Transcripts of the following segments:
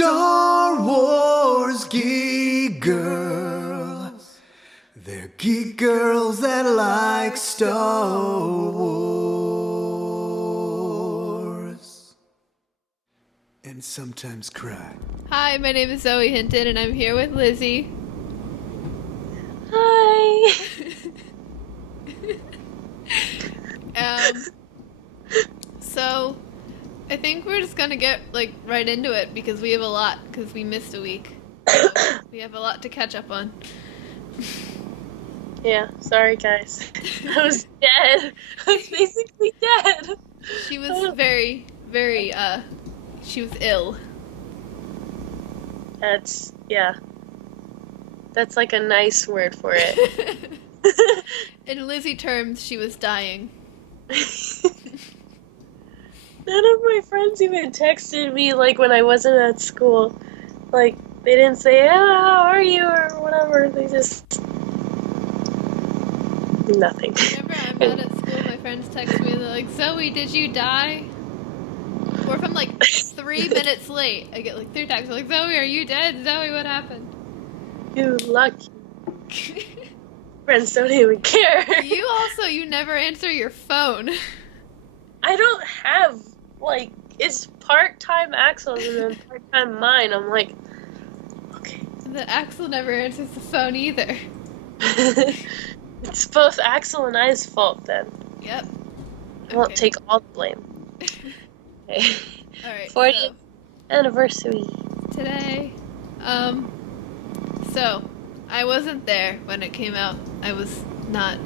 Star Wars geek girls. They're geek girls that like Star Wars. And sometimes cry. Hi, my name is Zoe Hinton, and I'm here with Lizzy. Hi. So I think we're just gonna get right into it because we have a lot because we missed a week. So we have a lot to catch up on. Yeah, sorry guys. I was dead. I was basically dead. She was very, she was ill. That's like a nice word for it. In Lizzy terms, she was dying. None of my friends even texted me when I wasn't at school. They didn't say, "Oh, how are you?" or whatever. They just nothing. Whenever I'm not at school, my friends text me, they're like, "Zoe, did you die?" Or if I'm 3 minutes late, I get 3 texts. They're like, "Zoe, are you dead? Zoe, what happened?" You lucky. Friends don't even care. You never answer your phone. I don't have, it's part-time Axel's and then part-time mine. I'm like, okay. And then Axel never answers the phone either. It's both Axel and I's fault then. Yep. I won't take all the blame. Okay. Alright, 40th anniversary. Today, so, I wasn't there when it came out. I was not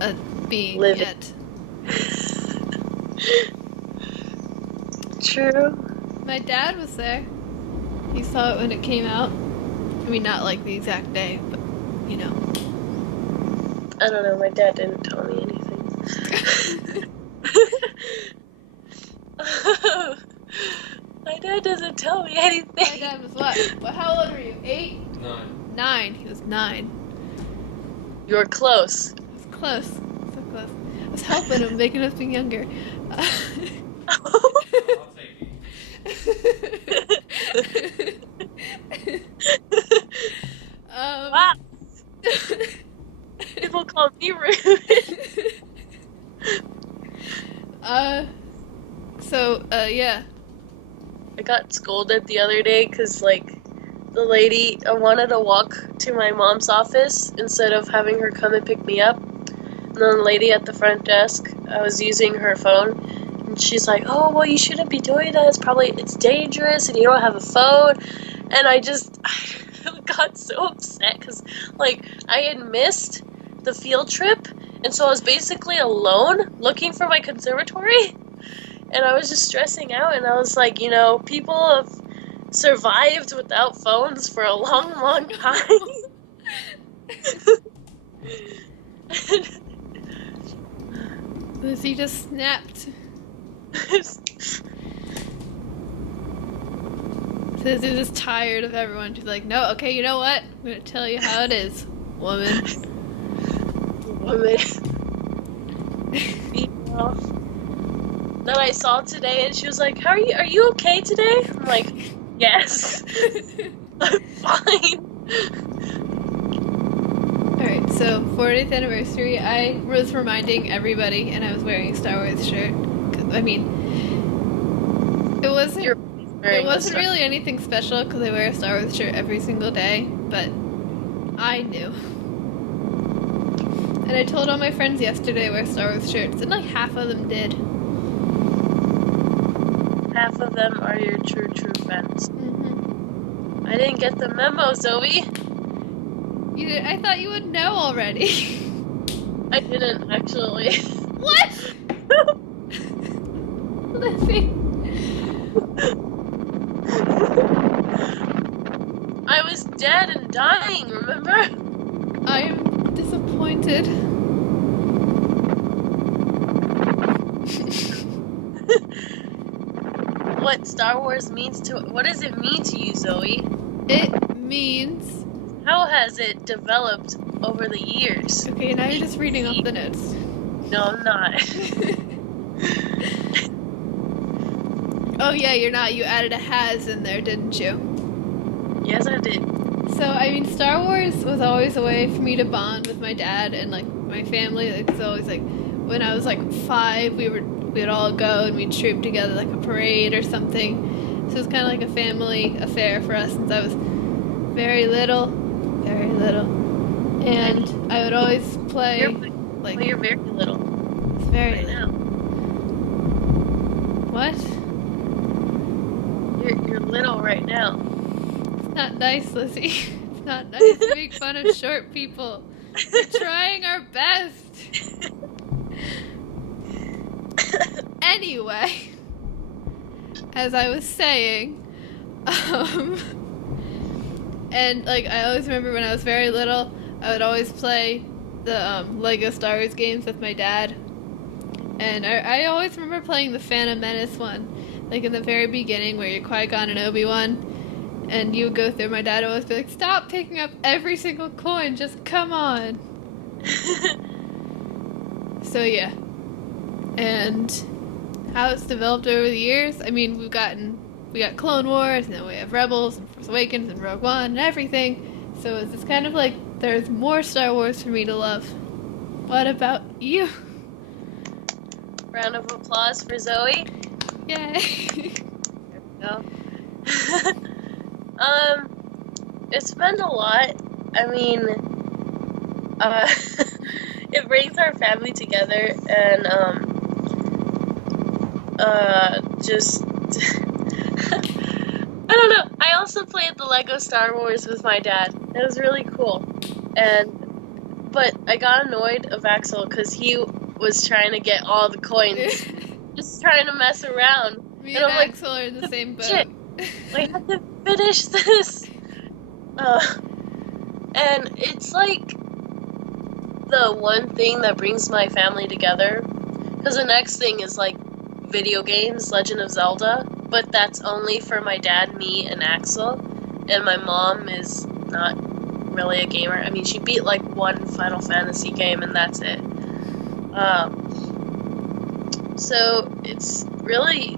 a being Living. yet. True. My dad was there. He saw it when it came out. I mean, not the exact day, but, you know. I don't know, my dad didn't tell me anything. My dad doesn't tell me anything. My dad was what? How old were you? 8? 9. 9. He was 9. You were close. It was close. So close. I was helping him, making us be younger. I'll take Wow. People call me rude. Yeah. I got scolded the other day because, the lady, I wanted to walk to my mom's office instead of having her come and pick me up. And then the lady at the front desk, I was using her phone, and she's like, "Oh, well, you shouldn't be doing that. It's dangerous, and you don't have a phone." And I got so upset because, I had missed the field trip, and so I was basically alone looking for my conservatory. And I was just stressing out, and I was like, people have survived without phones for a long, long time. Lizzy just snapped. Lizzy was tired of everyone. She's like, "No, okay, you know what? I'm gonna tell you how it is, woman." Woman. Female. That I saw today, and she was like, "Are you okay today?" I'm like, "Yes, I'm fine." Alright, so 40th anniversary, I was reminding everybody, and I was wearing a Star Wars shirt. It wasn't really anything special because I wear a Star Wars shirt every single day, but I knew. And I told all my friends yesterday I wear Star Wars shirts, and half of them did. Half of them are your true friends. Mm-hmm. I didn't get the memo, Zoe. You did? I thought you would know already. I didn't, actually. What? Lizzy. I was dead and dying, remember? I am disappointed. What does it mean to you, Zoe? It means... How has it developed over the years? Okay, now you're just reading off the notes. No, I'm not. Oh yeah, you're not. You added a has in there, didn't you? Yes, I did. So I mean, Star Wars was always a way for me to bond with my dad and like my family. Like, it's always like when I was like 5, we'd all go and we'd troop together like a parade or something. So it was kind of like a family affair for us since I was very little, very little. And I would always play like Well, you're very little it's very right little. now. What? You're little right now. It's not nice, Lizzie. It's not nice to make fun of short people. We're trying our best. Anyway, as I was saying, and like I always remember when I was very little, I would always play the Lego Star Wars games with my dad, and I always remember playing the Phantom Menace one, like in the very beginning where you're Qui-Gon and Obi-Wan. And you would go through, my dad would always be like, stop picking up every single coin, just come on. So yeah. And how it's developed over the years, I mean, we got Clone Wars, and then we have Rebels, and Force Awakens, and Rogue One, and everything. So it's just kind of like, there's more Star Wars for me to love. What about you? Round of applause for Zoe. Yay. No. It's been a lot. I mean, it brings our family together, and just I don't know. I also played the Lego Star Wars with my dad. It was really cool, but I got annoyed of Axel because he was trying to get all the coins, just trying to mess around. Me And and I'm like, Axel are in the same boat. shit. I have to finish this. And it's like the one thing that brings my family together. Because the next thing is like video games, Legend of Zelda. But that's only for my dad, me, and Axel. And my mom is not really a gamer. I mean, she beat like one Final Fantasy game and that's it. So it's really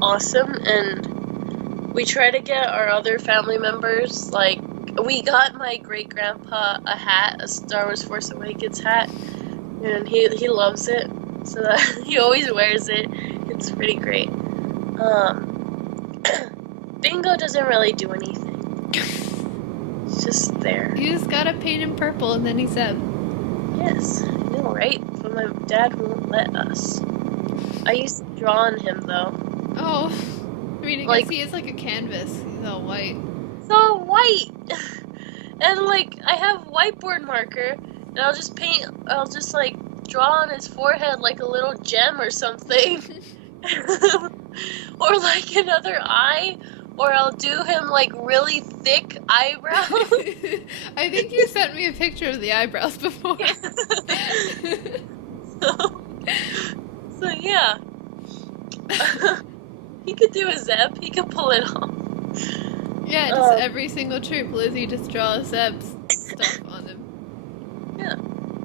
awesome, and we try to get our other family members, like, we got my great-grandpa a hat, a Star Wars Force Awakens hat, and he loves it, so that he always wears it. It's pretty great. Bingo doesn't really do anything. It's just there. You just gotta paint him purple, and then he's up. Yes, I know, right? But my dad won't let us. I used to draw on him, though. Oh. I mean, I Like- guess he is like a canvas. He's all white. It's all white! And, like, I have whiteboard marker, and I'll just like, draw on his forehead like a little gem or something. Or, like, another eye. Or I'll do him, like, really thick eyebrows. I think you sent me a picture of the eyebrows before. So yeah. He could do a zip. He could pull it off. Yeah, just every single troop, Lizzie just draws Zeb's stuff on him. Yeah.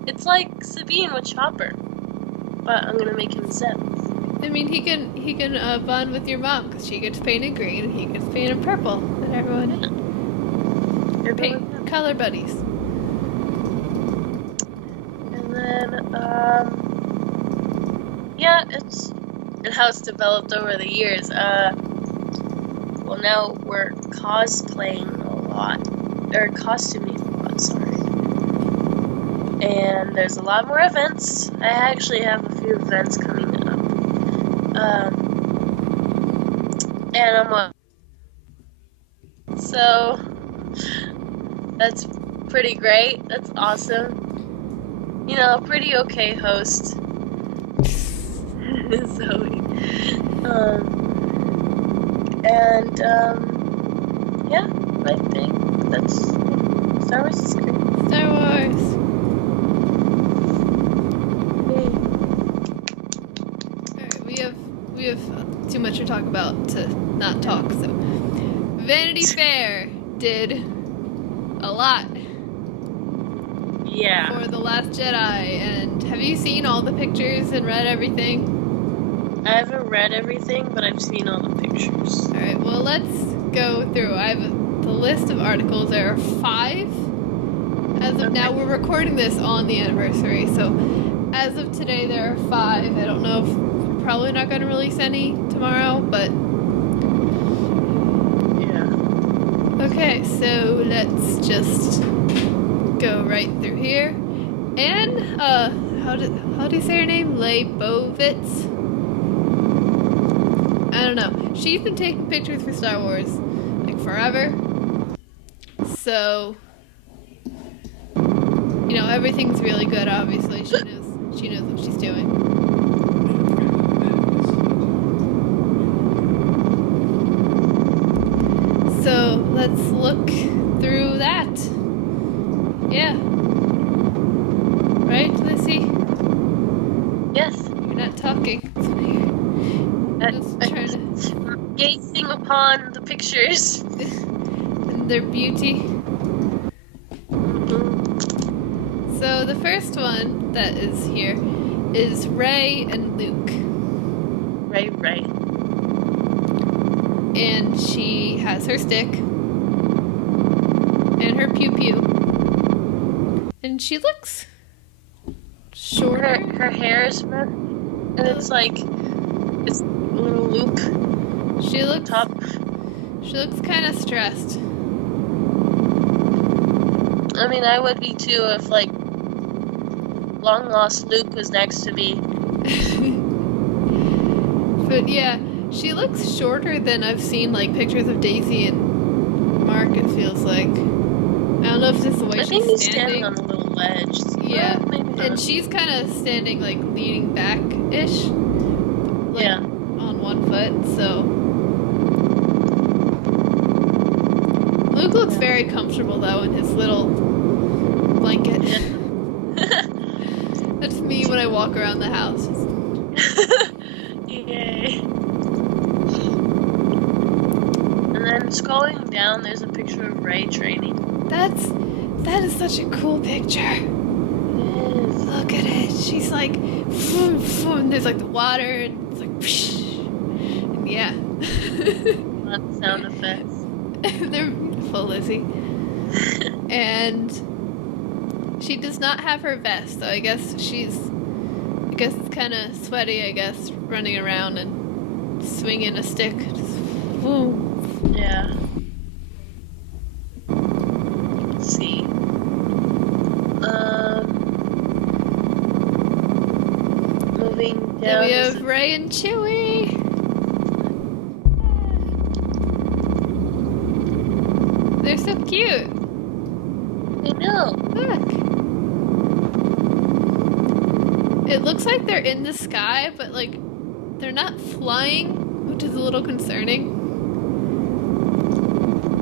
It's like Sabine with Chopper. But I'm gonna make him Zeb. I mean, he can bond with your mom because she gets painted green and he gets painted purple, and everyone paint color buddies. And then yeah, it's how it's developed over the years. Well, now we're cosplaying a lot, or costuming a lot. Sorry. And there's a lot more events. I actually have a few events coming up. And I'm on. So that's pretty great. That's awesome. You know, pretty okay host. Zoe. Yeah, I think that's Star Wars is great. Star Wars. Alright, we have too much to talk about to not talk, so Vanity Fair did a lot Yeah. for The Last Jedi, and have you seen all the pictures and read everything? I haven't read everything, but I've seen all the pictures. All right, well, let's go through. I have the list of articles. There are 5. As of now, we're recording this on the anniversary, so as of today, there are 5. I don't know if we're probably not going to release any tomorrow, but Yeah. okay, so let's just go right through here. And how do you say her name? Leibovitz. I don't know. She's been taking pictures for Star Wars like forever. So, you know, everything's really good. Obviously, she knows what she's doing. So let's look through that. Yeah. Right, Lizzy? Yes. You're not talking. It's weird. Just trying to Gazing upon the pictures. and their beauty. So the first one that is here is Rey and Luke. Right. And she has her stick and her pew pew. And she looks shorter. Her hair is red, and it's like it's a little loop She looks top. She looks kind of stressed. I mean, I would be too if like long lost Luke was next to me. But yeah, she looks shorter than I've seen like pictures of Daisy and Mark, it feels like. I don't know if this is the way I think she's he's standing on a little ledge. Yeah, Maybe not. and she's kind of standing like leaning back-ish. Like, Yeah. on one foot, so. Luke looks very comfortable though in his little blanket. That's me when I walk around the house. Yay. And then scrolling down, there's a picture of Rey training. That is such a cool picture. Yes. Look at it. She's like, vroom, vroom. There's like the water, and it's like, psh. And yeah. Lots of sound effects. They're beautiful, Lizzy. And she does not have her vest, so I guess it's kind of sweaty, I guess, running around and swinging a stick. Just, boom. Yeah. Let's see. Moving Then down. we is have Rey and Chewie. They're so cute. I know. Look. It looks like they're in the sky, but like they're not flying, which is a little concerning.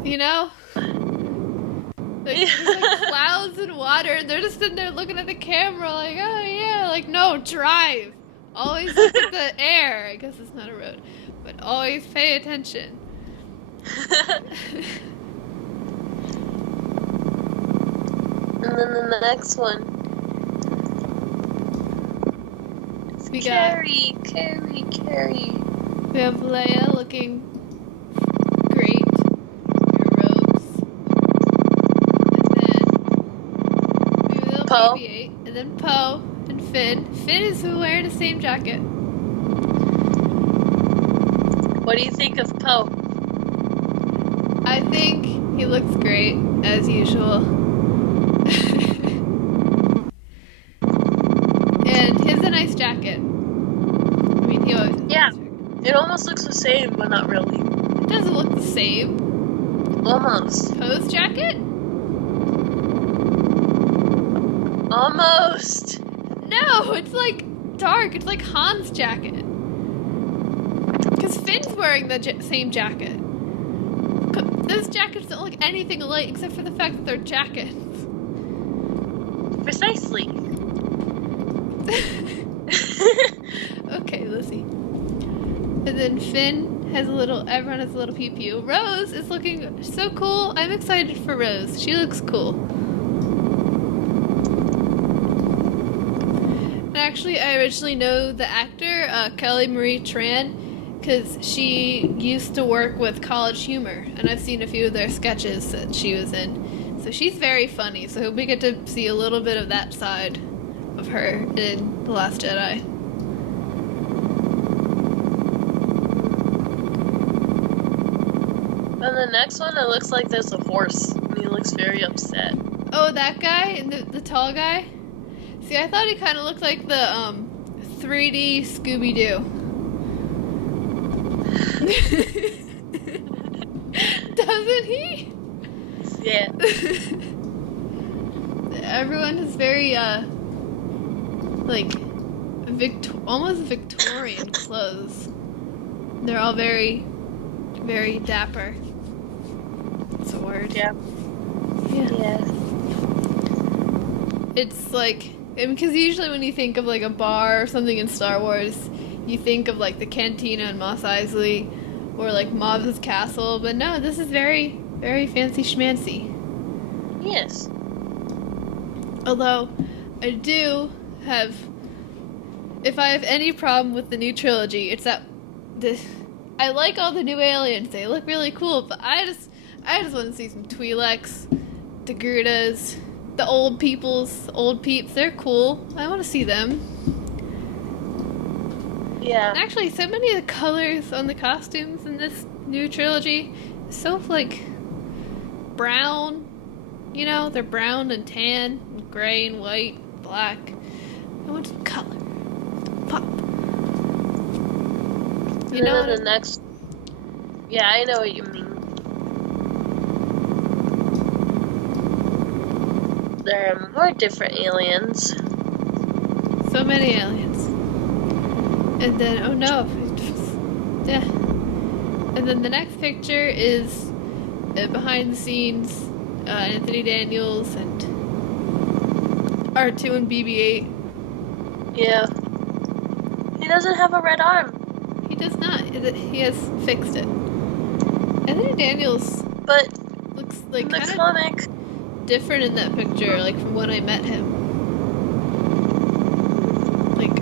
You know? Like, there's like clouds and water, and they're just sitting there looking at the camera like, oh yeah, like no, drive. Always look at the air. I guess it's not a road, but always pay attention. And then the next one. It's We got- Carrie. We have Leia looking great in her robes. And then we have little Poe. BB-8. And then Poe and Finn. Finn is wearing the same jacket. What do you think of Poe? I think he looks great, as usual. And he has a nice jacket. I mean, he always has a Yeah. nice jacket. It almost looks the same, but not really. It doesn't look the same. Almost. Poe's jacket? Almost. No, it's like dark. It's like Han's jacket. Because Finn's wearing the same jacket. Those jackets don't look anything alike except for the fact that they're jackets. Precisely. Okay, Lizzy. And then Finn has everyone has a little pew pew. Rose is looking so cool. I'm excited for Rose. She looks cool. And Actually, I originally know the actor, Kelly Marie Tran, because she used to work with College Humor, and I've seen a few of their sketches that she was in. So she's very funny, so we get to see a little bit of that side of her in The Last Jedi. On the next one, it looks like there's a horse, and he looks very upset. Oh, that guy? And the tall guy? See, I thought he kind of looked like the 3D Scooby-Doo. Doesn't he? Yeah. Everyone is very, like, almost Victorian clothes. They're all very, very dapper. That's a word. Yeah. Yeah. Yeah. It's like, because usually when you think of like a bar or something in Star Wars, you think of like the Cantina in Mos Eisley or like Mav's Castle, but no, this is very, very fancy schmancy. Yes. Although, I do have, if I have any problem with the new trilogy, it's that I like all the new aliens. They look really cool, but I just want to see some Twi'leks, the Grutas, the old peeps. They're cool. I want to see them. Yeah. Actually, so many of the colors on the costumes in this new trilogy, so like brown. You know, they're brown and tan, and gray and white, black. I want some color. Pop. You know the next. Yeah, I know what you mean. There are more different aliens. So many aliens. And then, oh no. Yeah. And then the next picture is behind the scenes, Anthony Daniels and R2 and BB-8. Yeah. He doesn't have a red arm. He does not. He has fixed it. Anthony Daniels But looks like in the kind of comic, different in that picture, like from when I met him. Like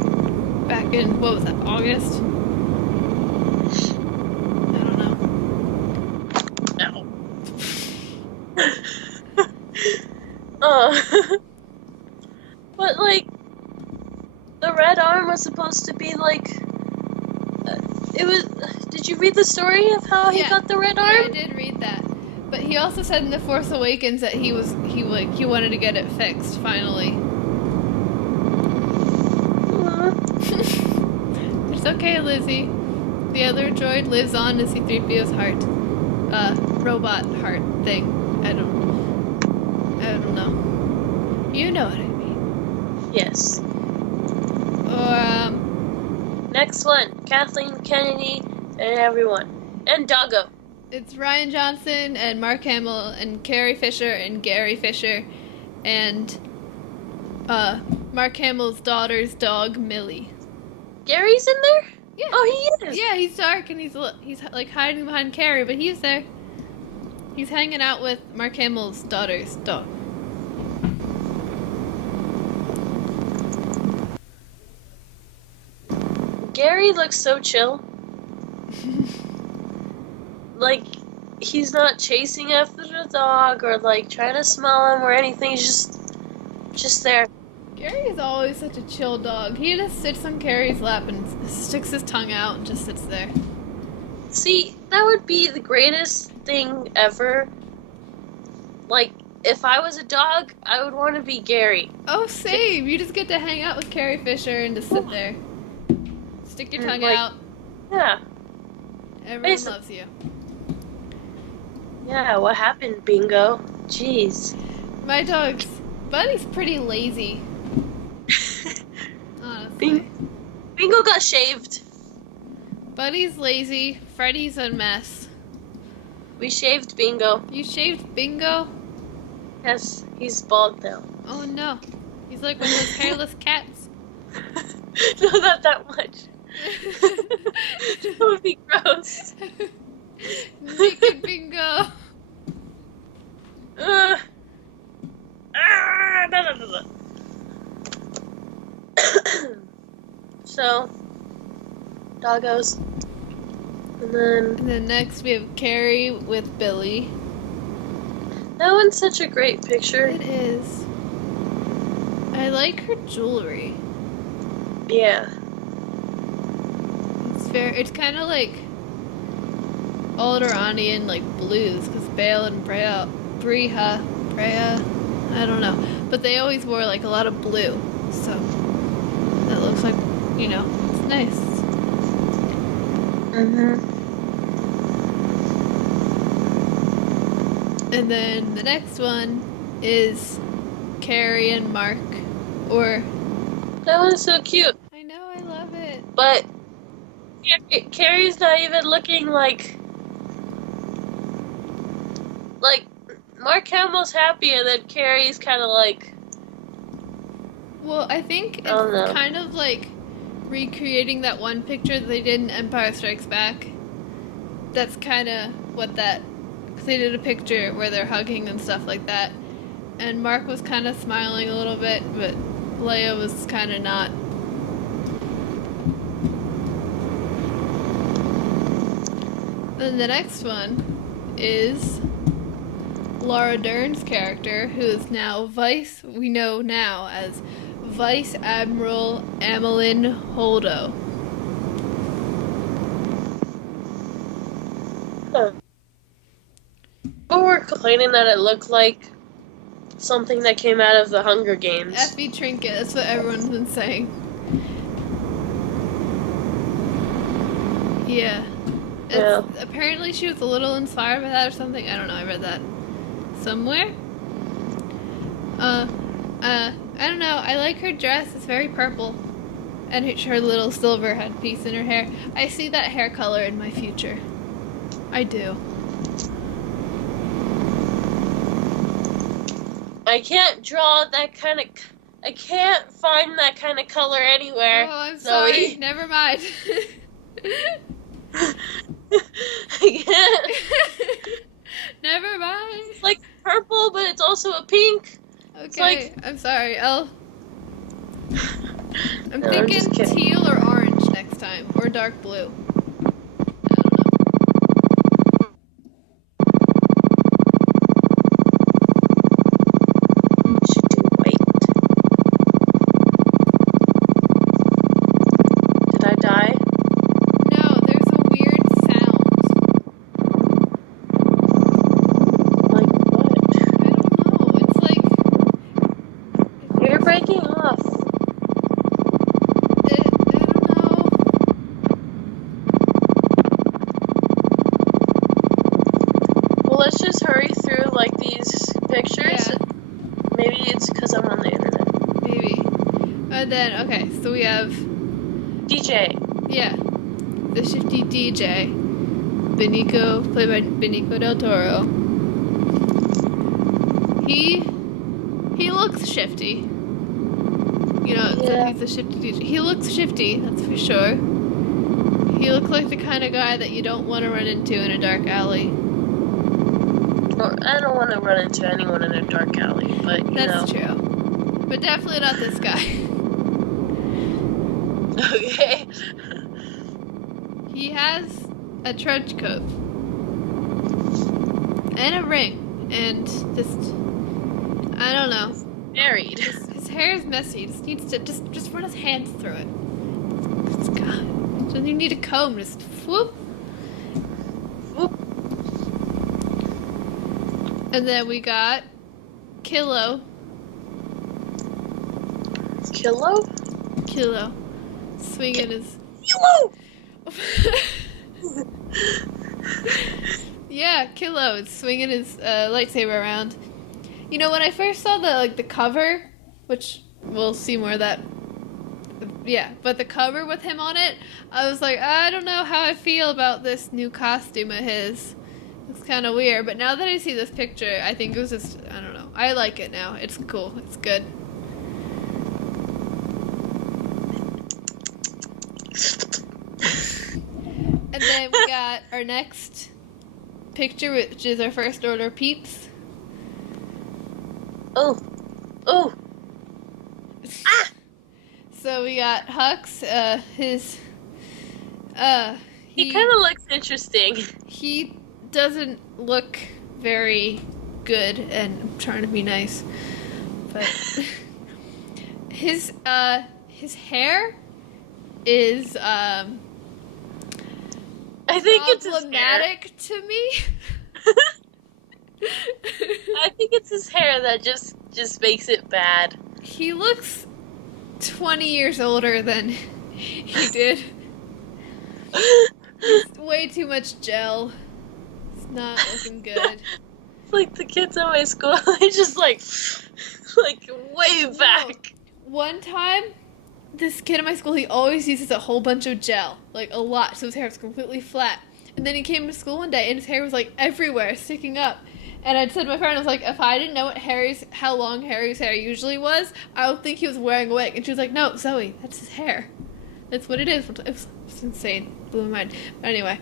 back in, what was that, August? I don't know. no. But like, the red arm was supposed to be like. It was. Did you read the story of how he got the red arm? Yeah, I did read that. But he also said in The Force Awakens that he wanted to get it fixed finally. It's okay, Lizzie. The other droid lives on in C-3PO's heart. Robot heart thing. I don't know. You know what I mean. Yes. Or Next one, Kathleen Kennedy and everyone, and Doggo. it's Ryan Johnson and Mark Hamill and Carrie Fisher and Gary Fisher and Mark Hamill's daughter's dog Millie. Gary's in there? Yeah. Oh, he is. Yeah, he's dark and he's like hiding behind Carrie, but he's there. He's hanging out with Mark Hamill's daughter's dog. Gary looks so chill. Like, he's not chasing after the dog or like trying to smell him or anything. He's just there. Gary is always such a chill dog. He just sits on Carrie's lap and sticks his tongue out and just sits there. See, that would be the greatest thing ever. Like, if I was a dog, I would want to be Gary. Oh, same. You just get to hang out with Carrie Fisher and just sit there. Stick your tongue like, out. Yeah. Everyone loves you. Yeah, what happened, Bingo? Jeez. My dog's Buddy's pretty lazy. Honestly. Bingo got shaved. Buddy's lazy. Freddy's a mess. We shaved Bingo. You shaved Bingo? Yes, he's bald now. Oh no. He's like one of those hairless cats. No, not that much. That would be gross. Naked Bingo. No. know, doggos. And then next we have Carrie with Billy. that one's such a great picture. It is. I like her jewelry. Yeah. It's kind of like Alderanian like blues, because Bale and Brea, I don't know, but they always wore like a lot of blue, so that looks like, it's nice. And then the next one is Carrie and Mark, or That one's so cute. I know, I love it. But Carrie's not even looking like Mark Hamill's happy, and then Carrie's kind of like. Well, I think it's I don't know. kind of like recreating that one picture that they did in Empire Strikes Back. That's kind of what that, because they did a picture where they're hugging and stuff like that, and Mark was kind of smiling a little bit, but Leia was kind of not. Then the next one is Laura Dern's character, who is now we know now as Vice Admiral Emmeline Holdo. People were complaining that it looked like something that came out of the Hunger Games. Effie Trinket, that's what everyone's been saying. Yeah. Apparently she was a little inspired by that or something. I don't know, I read that somewhere. I don't know, I like her dress. It's very purple. And her little silver headpiece in her hair. I see that hair color in my future. I do. I can't draw that kind of. I can't find that kind of color anywhere. Oh, I'm Zoe. sorry. Never mind. I can't. Never mind. It's like purple, but it's also a pink. Okay, I'm sorry. I'm No, I'm thinking just kidding. teal or orange next time, or dark blue. Should do white. Did I die? No, there's a weird sound. Like what? I don't know. It's like You're breaking off. I don't know. Well, let's just hurry through like these pictures. Yeah. Maybe it's because I'm on the internet. Maybe. And then okay, so we have DJ. the shifty DJ, Benicio, played by Benicio del Toro. He looks shifty. Yeah. He's a shifty DJ. He looks shifty, that's for sure. He looks like the kind of guy that you don't want to run into in a dark alley. Or I don't want to run into anyone in a dark alley, but you know. That's true. But definitely not this guy. Okay. He has a trench coat. And a ring. And just, I don't know. Married. His hair is messy. He just needs to just run his hands through it. God. Doesn't even need a comb. Just whoop. Whoop. And then we got Kilo. Kilo? Swinging his. Kilo! Yeah, Kilo is swinging his lightsaber around. You know, when I first saw the cover, which we'll see more of that. Yeah, but the cover with him on it, I was like, I don't know how I feel about this new costume of his. It's kind of weird, but now that I see this picture, I think it was just, I don't know. I like it now. It's cool. It's good. And then we got our next picture, which is our First Order peeps. Oh. Oh. Ah! So we got Hux. He kind of looks interesting. He doesn't look very good, and I'm trying to be nice, but his hair is I think it's his hair. problematic to me. I think it's his hair that just makes it bad. He looks 20 years older than he did. It's way too much gel. It's not looking good. Like the kids at my school, they just like way back. One time, this kid at my school, he always uses a whole bunch of gel, like a lot, so his hair was completely flat. And then he came to school one day, and his hair was like everywhere, sticking up. And I said to my friend, I was like, if I didn't know how long Harry's hair usually was, I would think he was wearing a wig. And she was like, no, Zoe, that's his hair. That's what it is. It was insane. Blew my mind. But anyway.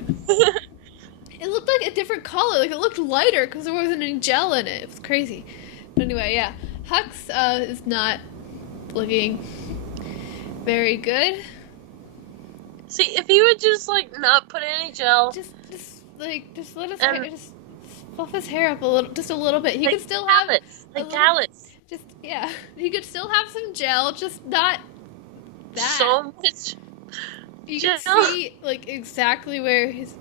It looked like a different color. Like, it looked lighter because there wasn't any gel in it. It was crazy. But anyway, yeah. Hux is not looking very good. See, if he would just like not put any gel, Just let his hair, just fluff his hair up just a little bit. He could still have callus. just he could still have some gel, just not that. So much. You gel. can see like exactly where his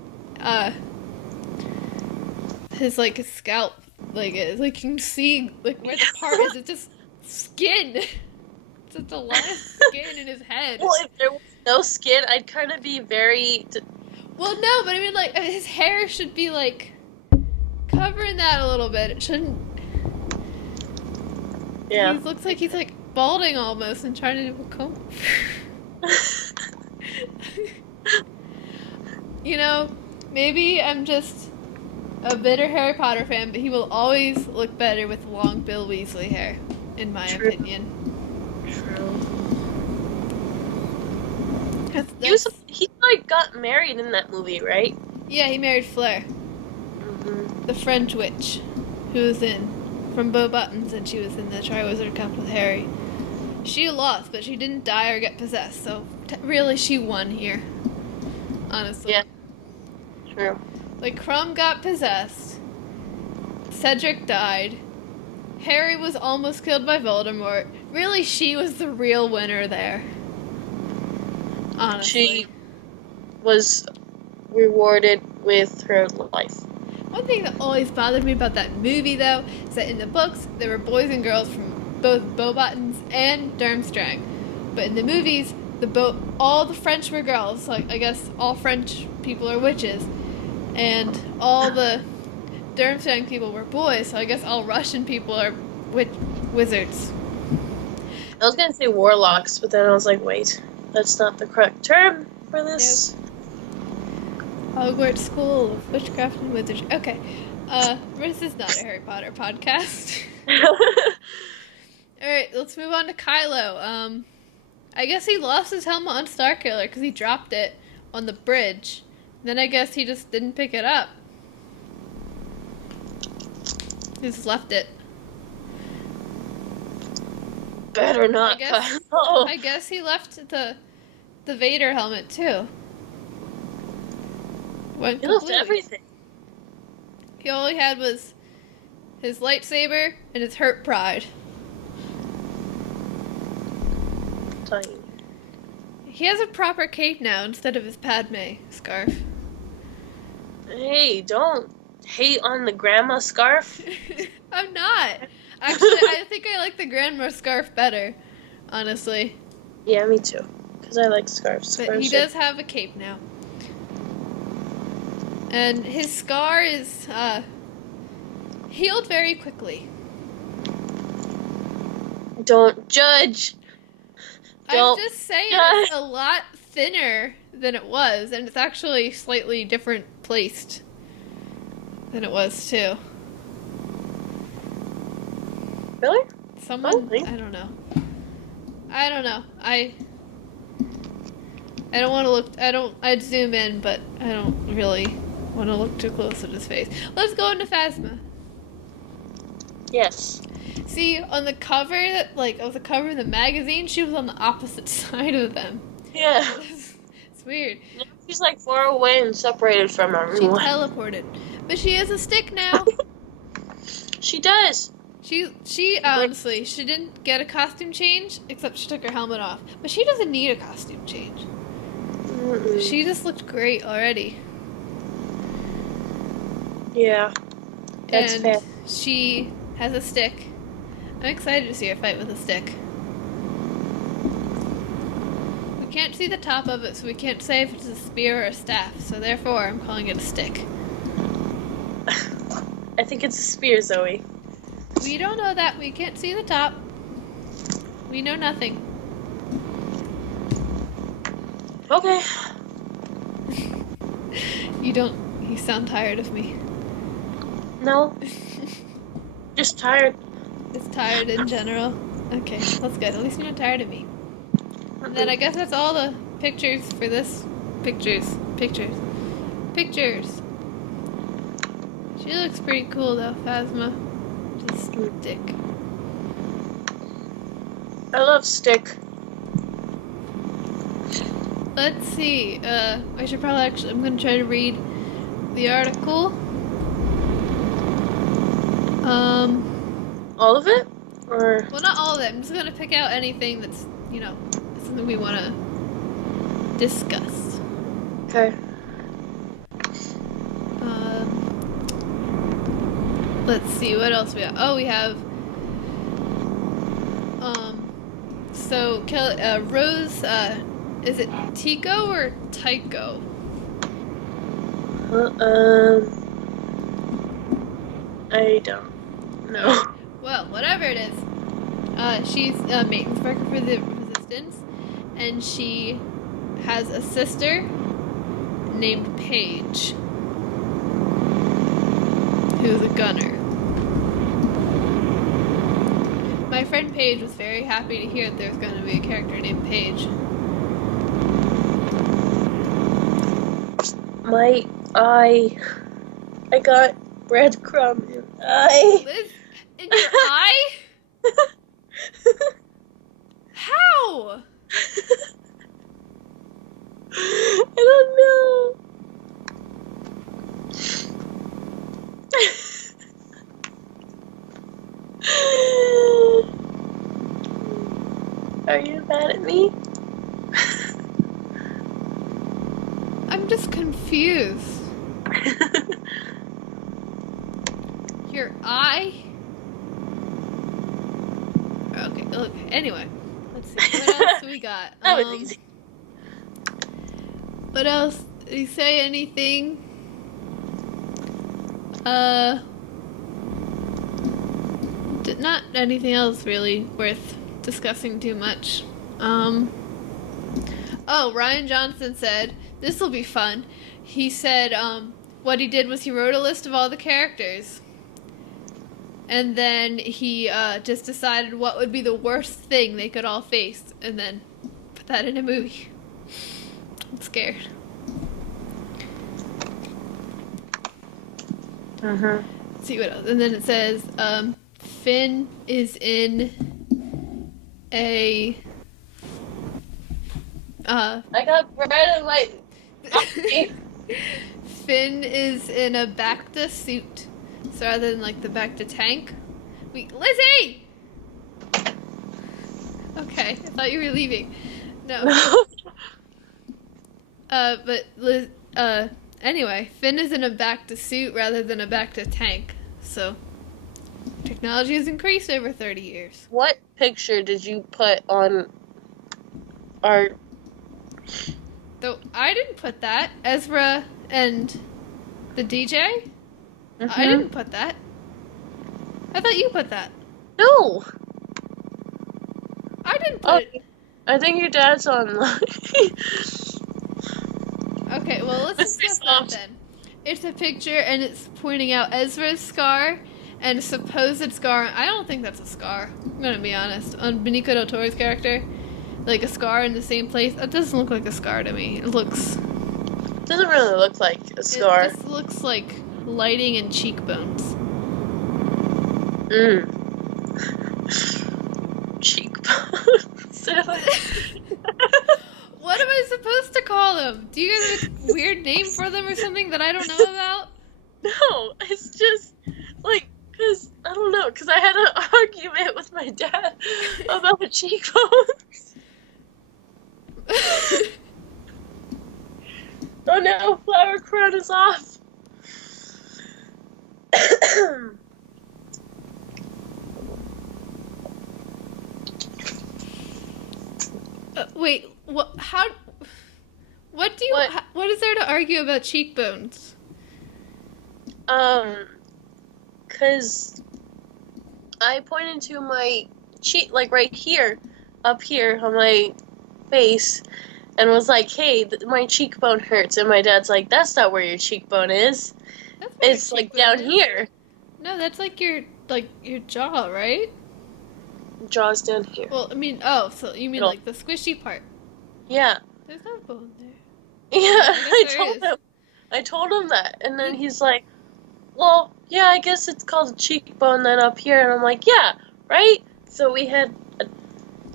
like his scalp like is. Like you can see like where the part is. It's just skin. It's just a lot of skin in his head. Well, if there was no skin, I'd kind of be very. Well, no, but I mean, like, his hair should be, like, covering that a little bit. It shouldn't... Yeah. He looks like he's, like, balding almost and trying to do a comb. You know, maybe I'm just a bitter Harry Potter fan, but he will always look better with long Bill Weasley hair, in my opinion. True. He like got married in that movie, right? Yeah, he married Fleur, the French witch, who was from Bow Buttons, and she was in the Triwizard Cup with Harry. She lost, but she didn't die or get possessed, so really she won here. Honestly. Yeah. True. Like, Crumb got possessed, Cedric died, Harry was almost killed by Voldemort. Really, she was the real winner there. Honestly. She was rewarded with her life. One thing that always bothered me about that movie, though, is that in the books, there were boys and girls from both Beauxbatons and Durmstrang. But in the movies, all the French were girls. Like, I guess all French people are witches. And all the Durmstrang people were boys, so I guess all Russian people are wizards. I was gonna say warlocks, but then I was like, wait, that's not the correct term for this. Nope. Hogwarts School of Witchcraft and Wizardry. Okay. This is not a Harry Potter podcast. Alright, let's move on to Kylo. I guess he lost his helmet on Starkiller because he dropped it on the bridge. Then I guess he just didn't pick it up. He just left it. Better not, Kylo. I guess he left the Vader helmet too. He left everything. All he had was his lightsaber and his hurt pride. Tiny. He has a proper cape now instead of his Padme scarf. Hey, don't hate on the grandma scarf. I'm not. Actually, I think I like the grandma scarf better, honestly. Yeah, me too. Because I like scarves. But he does have a cape now. And his scar is healed very quickly. Don't judge. I'm just saying it's a lot thinner than it was, and it's actually slightly different placed than it was too. Really? Someone, I don't know. I don't want to look. I'd zoom in, but I don't really want to look too close at his face. Let's go into Phasma. Yes. See, on the cover, of the cover of the magazine, she was on the opposite side of them. Yeah. It's weird. Now she's like far away and separated from She everyone. teleported, but she has a stick now. She does. She honestly, she didn't get a costume change, except she took her helmet off. But she doesn't need a costume change. Mm-mm. She just looked great already. Yeah. That's And fair. she has a stick. I'm excited to see her fight with a stick. We can't see the top of it, so we can't say if it's a spear or a staff. So therefore, I'm calling it a stick. I think it's a spear, Zoe. We don't know that. We can't see the top. We know nothing. Okay. You sound tired of me. No. Just tired. Just tired in general. Okay, that's good. At least you're not tired of me. And then I guess that's all the pictures for this. Pictures. She looks pretty cool though, Phasma. Just stick. I love stick. Let's see. I should probably I'm gonna try to read the article. All of it? Or Well, not all of it. I'm just gonna pick out anything that's, something we want to discuss. okay. Let's see, what else we have? Oh, we have, so, Rose, is it Tico or Tycho? I don't know. Well, whatever it is. She's a maintenance worker for the Resistance, and she has a sister named Paige, who's a gunner. My friend Paige was very happy to hear that there was going to be a character named Paige. My eye. I got breadcrumb in eye. Liz, in your eye? How? I don't know. Are you mad at me? I'm just confused. Your eye? Okay. Anyway, let's see. What else we got? That was easy. What else? Did he say anything? Not anything else really worth discussing too much. Oh, Ryan Johnson said, this will be fun. He said, what he did was he wrote a list of all the characters. And then he just decided what would be the worst thing they could all face, and then put that in a movie. I'm scared. Let's see what else. And then it says, Finn is in a... I got bread in my... Finn is in a Bacta suit. So rather than like the Bacta tank. Lizzy! Okay, I thought you were leaving. No. Anyway, Finn is in a Bacta suit rather than a Bacta tank. So, technology has increased over 30 years. What picture did you put on our... Though I didn't put that. Ezra and the DJ? I didn't put that. I thought you put that. No! I didn't put it. I think your dad's online. Okay, well, let's discuss that then. It's a picture, and it's pointing out Ezra's scar and a supposed scar. I don't think that's a scar. I'm gonna be honest. On Benicio del Toro's character, like a scar in the same place. That doesn't look like a scar to me. It looks... Doesn't really look like a scar. It just looks like lighting and cheekbones. Cheekbones. What am I supposed to call them? Do you guys have a weird name for them or something that I don't know about? No, it's just like, cause I don't know, cause I had an argument with my dad about cheekbones. Oh no, flower crown is off. Wait, what? How? What do you? What? What is there to argue about cheekbones? Cause I pointed to my cheek, like right here, up here on my face, and was like, "Hey, my cheekbone hurts." And my dad's like, "That's not where your cheekbone is. That's where your It's like cheekbone down is. here. No, that's like your jaw, right? Jaw's down here." Well, I mean, so you mean Middle. like the squishy part? Yeah, There's no bone there. yeah. I guess there told is. him. I told him that, and then he's like, "Well, yeah, I guess it's called a cheekbone then up here." And I'm like, "Yeah, right." So we had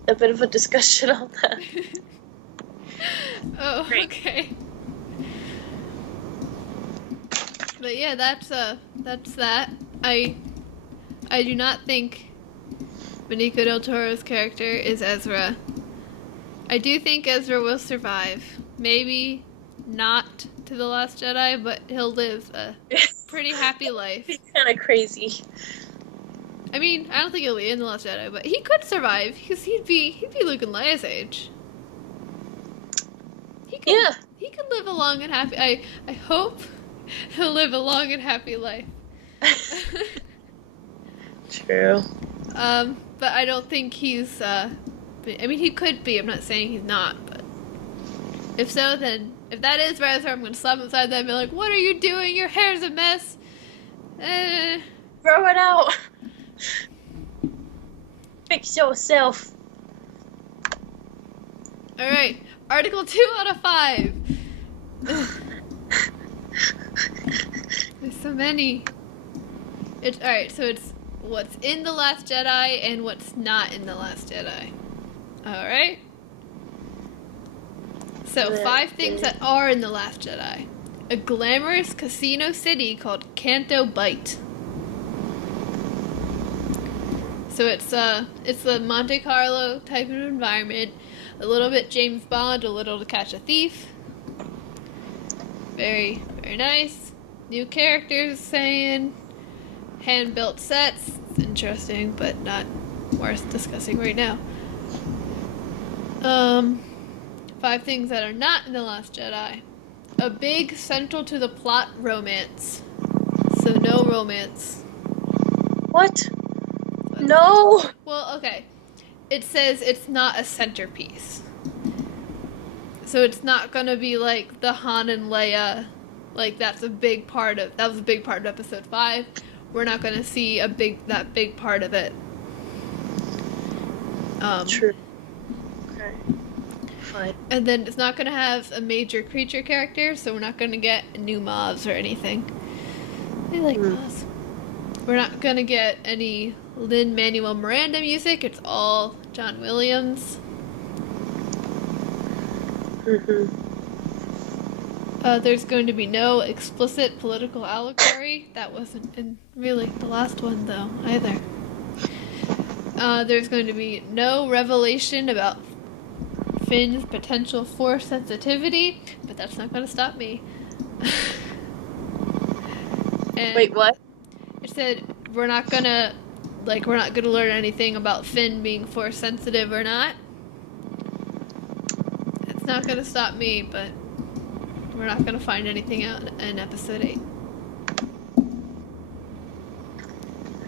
a bit of a discussion on that. Oh, Great. okay. But yeah, that's that. I do not think Benicio del Toro's character is Ezra. I do think Ezra will survive. Maybe not to The Last Jedi, but he'll live a pretty happy life. He's kind of crazy. I mean, I don't think he'll be in The Last Jedi, but he could survive because he'd be Luke and Leia's age. Yeah. He could live a long and happy. I hope he'll live a long and happy life. True. But I don't think he's. I mean, he could be. I'm not saying he's not, but if so, then if that is Ezra, I'm gonna slap him inside that and be like, "What are you doing? Your hair's a mess." Throw it out. Fix yourself. All right, Article 2 out of 5. There's so many. It's all right. So it's what's in The Last Jedi and what's not in The Last Jedi. All right. So 5 things that are in The Last Jedi: a glamorous casino city called Canto Bight. So it's the Monte Carlo type of environment, a little bit James Bond, a little To Catch a Thief. Very, very nice. New characters saying, hand-built sets. It's interesting, but not worth discussing right now. 5 things that are not in The Last Jedi: a big central to the plot romance. So no romance. What? No. Well, okay. It says it's not a centerpiece. So it's not gonna be like the Han and Leia, like that was a big part of episode 5. We're not gonna see that big part of it. True. Okay. Fine. And then it's not gonna have a major creature character, so we're not gonna get new mobs or anything. I like mobs. We're not gonna get any Lin-Manuel Miranda music. It's all John Williams. There's going to be no explicit political allegory. That wasn't in really the last one, though, either. There's going to be no revelation about Finn's potential force sensitivity, but that's not going to stop me. And Wait, what? it said we're not gonna learn anything about Finn being force sensitive or not. It's not gonna stop me, but we're not gonna find anything out in episode 8.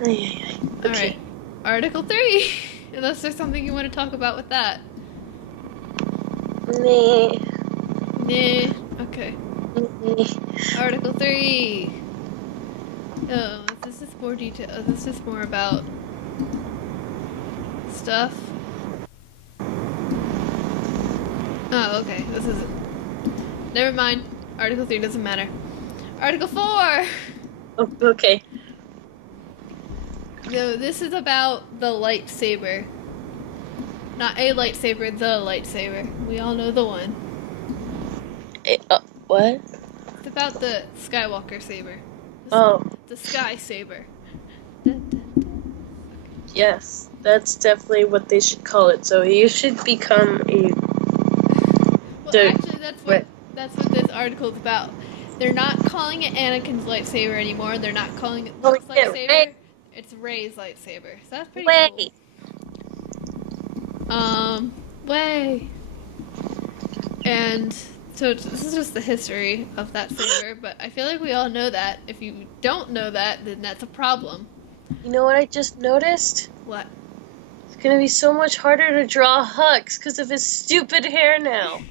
Okay. Alright. Article 3. Unless there's something you want to talk about with that. Nah. Nah. Okay. Article 3. Oh, this is more detail. This is more about stuff. Oh, okay. This isn't. Never mind. Article 3 doesn't matter. Article 4! Oh, okay. No, this is about the lightsaber. Not a lightsaber, the lightsaber. We all know the one. What? It's about the Skywalker saber. Oh, The Sky Saber. yes. That's definitely what they should call it. So you should become a... Well, the- actually, that's what this article is about. They're not calling it Anakin's lightsaber anymore. They're not calling it Luke's yeah, lightsaber. Rey. It's Rey's lightsaber. So that's pretty Way. cool. Way. And so this is just the history of that saber, but I feel like we all know that. If you don't know that, then that's a problem. You know what I just noticed? What? It's gonna be so much harder to draw Hux because of his stupid hair now.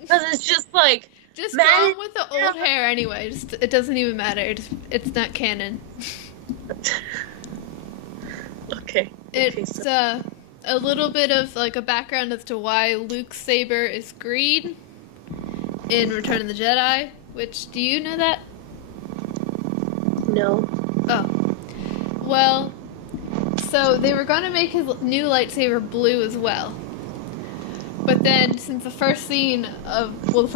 Because it's just like... Just Man- go on with the old hair anyway. It doesn't even matter. It's not canon. Okay. It's a little bit of like a background as to why Luke's saber is green in Return of the Jedi. Which, do you know that? No. Oh. Well, so they were going to make his new lightsaber blue as well. But then, since the first scene of, one of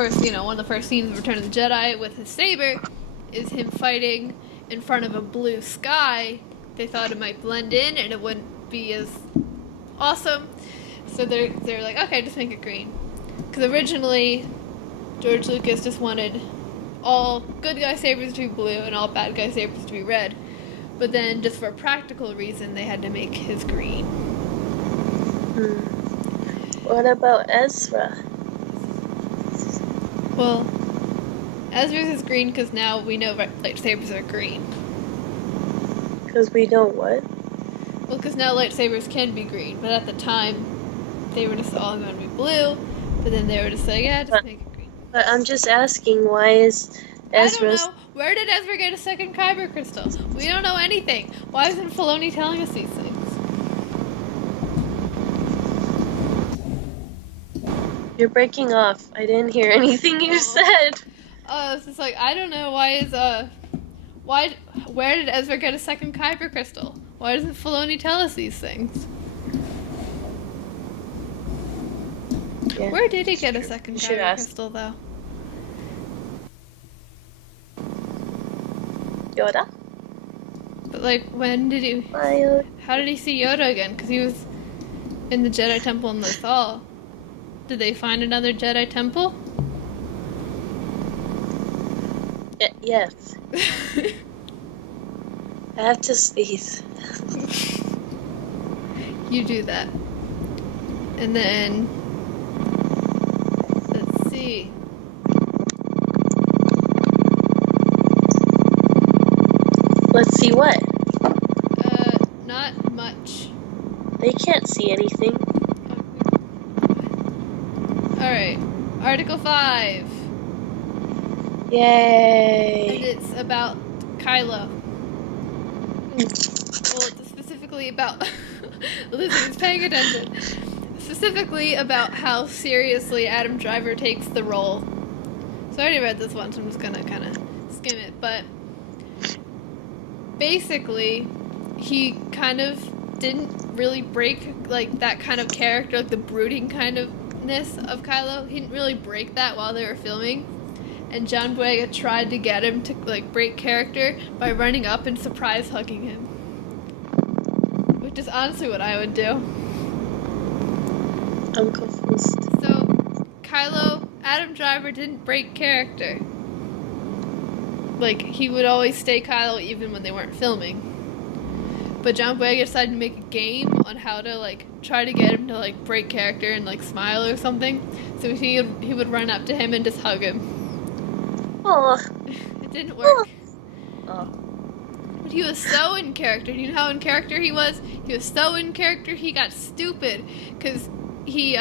the first scenes of Return of the Jedi with his saber is him fighting in front of a blue sky, they thought it might blend in and it wouldn't be as awesome. So they're like, okay, just make it green. Because originally, George Lucas just wanted all good guy sabers to be blue and all bad guy sabers to be red. But then, just for a practical reason, they had to make his green. What about Ezra? Well, Ezra's is green because now we know lightsabers are green. Because we know what? Well, because now lightsabers can be green, but at the time, they were just all going to be blue, but then they were just like, yeah, just make it green. But I'm just asking, why is Ezra's... I don't know. Where did Ezra get a second Kyber crystal? We don't know anything. Why isn't Filoni telling us these things? You're breaking off. I didn't hear anything you said. It's just like, I don't know, where did Ezra get a second Kyber crystal? Why doesn't Filoni tell us these things? Yeah, Where did he get a second You should Kyber ask. crystal, though? Yoda? But, like, when did he... Mayo. How did he see Yoda again? Because he was in the Jedi Temple in Lothal. Did they find another Jedi Temple? Yes. I have to sneeze. You do that. And then... Let's see. Let's see what? Not much. They can't see anything. Alright. Article 5. Yay. And it's about Kylo. Well, it's specifically about... Lizzie's paying attention. Specifically about how seriously Adam Driver takes the role. So I already read this one, so I'm just gonna kind of skim it. But basically, he kind of didn't really break like that kind of character, like the brooding kind ofness of Kylo. He didn't really break that while they were filming. And John Boyega tried to get him to like break character by running up and surprise hugging him. Which is honestly what I would do. I'm confused. So, Adam Driver didn't break character. Like, he would always stay Kylo even when they weren't filming. But John Boyega decided to make a game on how to, like, try to get him to, like, break character and, like, smile or something. So he would run up to him and just hug him. Oh. It didn't work. Oh. But he was so in character. Do you know how in character he was? He was so in character he got stupid. Because he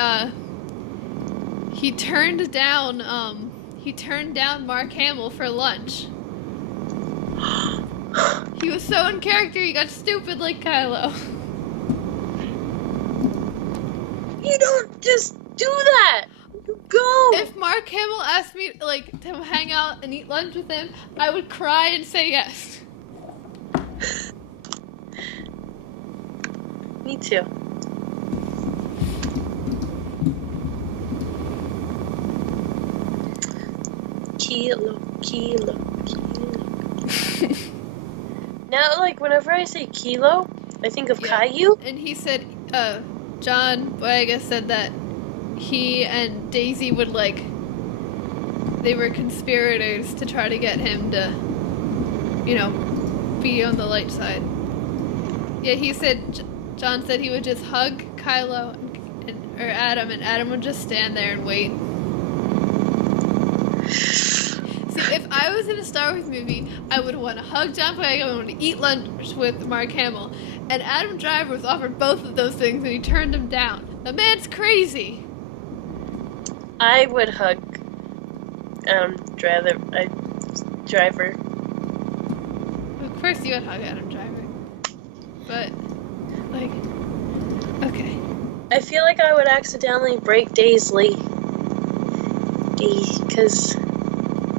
turned down Mark Hamill for lunch. He was so in character he got stupid like Kylo. You don't just do that! You go! If Mark Hamill asked me like to hang out and eat lunch with him, I would cry and say yes. Me too. Kilo. Now, like, whenever I say kilo, I think of Yeah. Caillou. And he said, John Boyega said that he and Daisy would, like, they were conspirators to try to get him to, you know, be on the light side. Yeah, he said, John said he would just hug Kylo or Adam, and Adam would just stand there and wait. See, if I was in a Star Wars movie, I would want to hug John Boyega, I would want to eat lunch with Mark Hamill, and Adam Driver was offered both of those things, and he turned them down. The man's crazy. I would hug Driver. Of course, you would hug Adam Driver, but like, okay. I feel like I would accidentally break Daisley because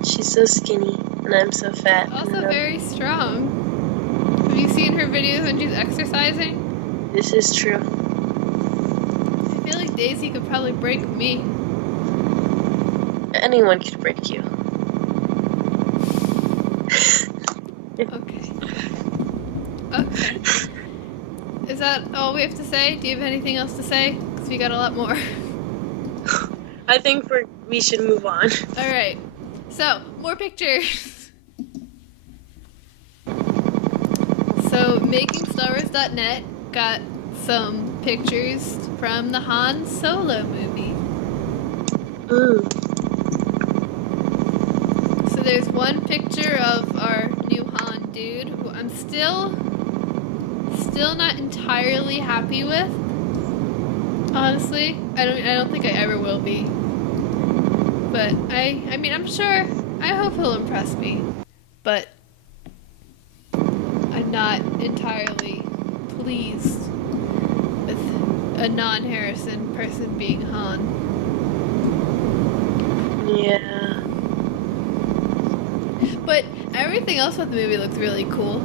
she's so skinny and I'm so fat. Also very strong. Have you seen her videos when she's exercising? This is true. I feel like Daisy could probably break me. Anyone could break you. Okay. Okay. Is that all we have to say? Do you have anything else to say? Because we got a lot more. I think we should move on. Alright. So, more pictures. So, MakingStarWars.net got some pictures from the Han Solo movie. Ooh. So there's one picture of our new Han dude, who I'm still not entirely happy with. Honestly, I don't think I ever will be. But I mean, I'm sure. I hope he'll impress me. But I'm not entirely pleased with a non-Harrison person being Han. Yeah. But everything else about the movie looks really cool.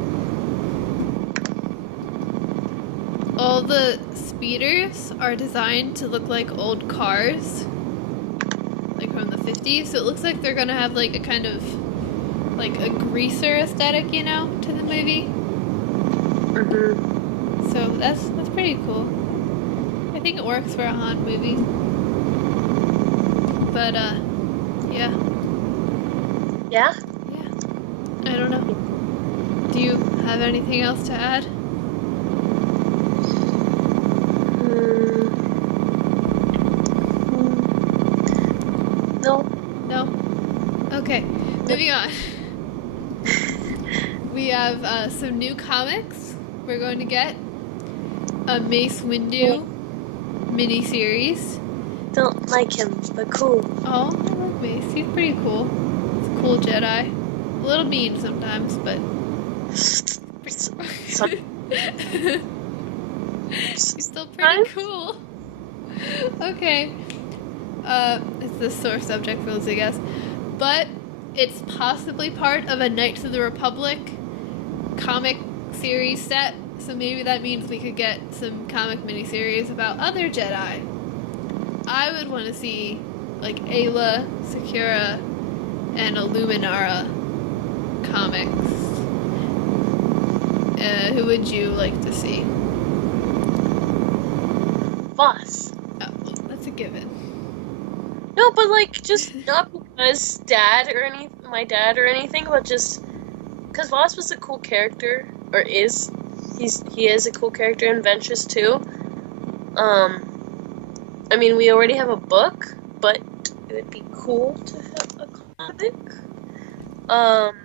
All the speeders are designed to look like old cars, like from the 50s, so it looks like they're gonna have like a kind of like a greaser aesthetic, you know, to the movie. Mhm. So that's pretty cool. I think it works for a Han movie. But yeah. Yeah? I don't know. Do you have anything else to add? No. No? Okay, moving on. We have some new comics we're going to get. A Mace Windu miniseries. Don't like him, but cool. Oh, I love Mace. He's pretty cool. He's a cool Jedi. A little mean sometimes, but... He's still pretty cool. Okay. It's the sore subject for Lizzy, I guess. But it's possibly part of a Knights of the Republic comic series set, so maybe that means we could get some comic miniseries about other Jedi. I would want to see, like, Ayla, Sakura, and Illuminara comics. Who would you like to see? Voss. Oh, that's a given. No, but like, just not because my dad or anything, but just because Voss was a cool character, or is. He is a cool character in Ventress too. I mean, we already have a book, but it would be cool to have a comic.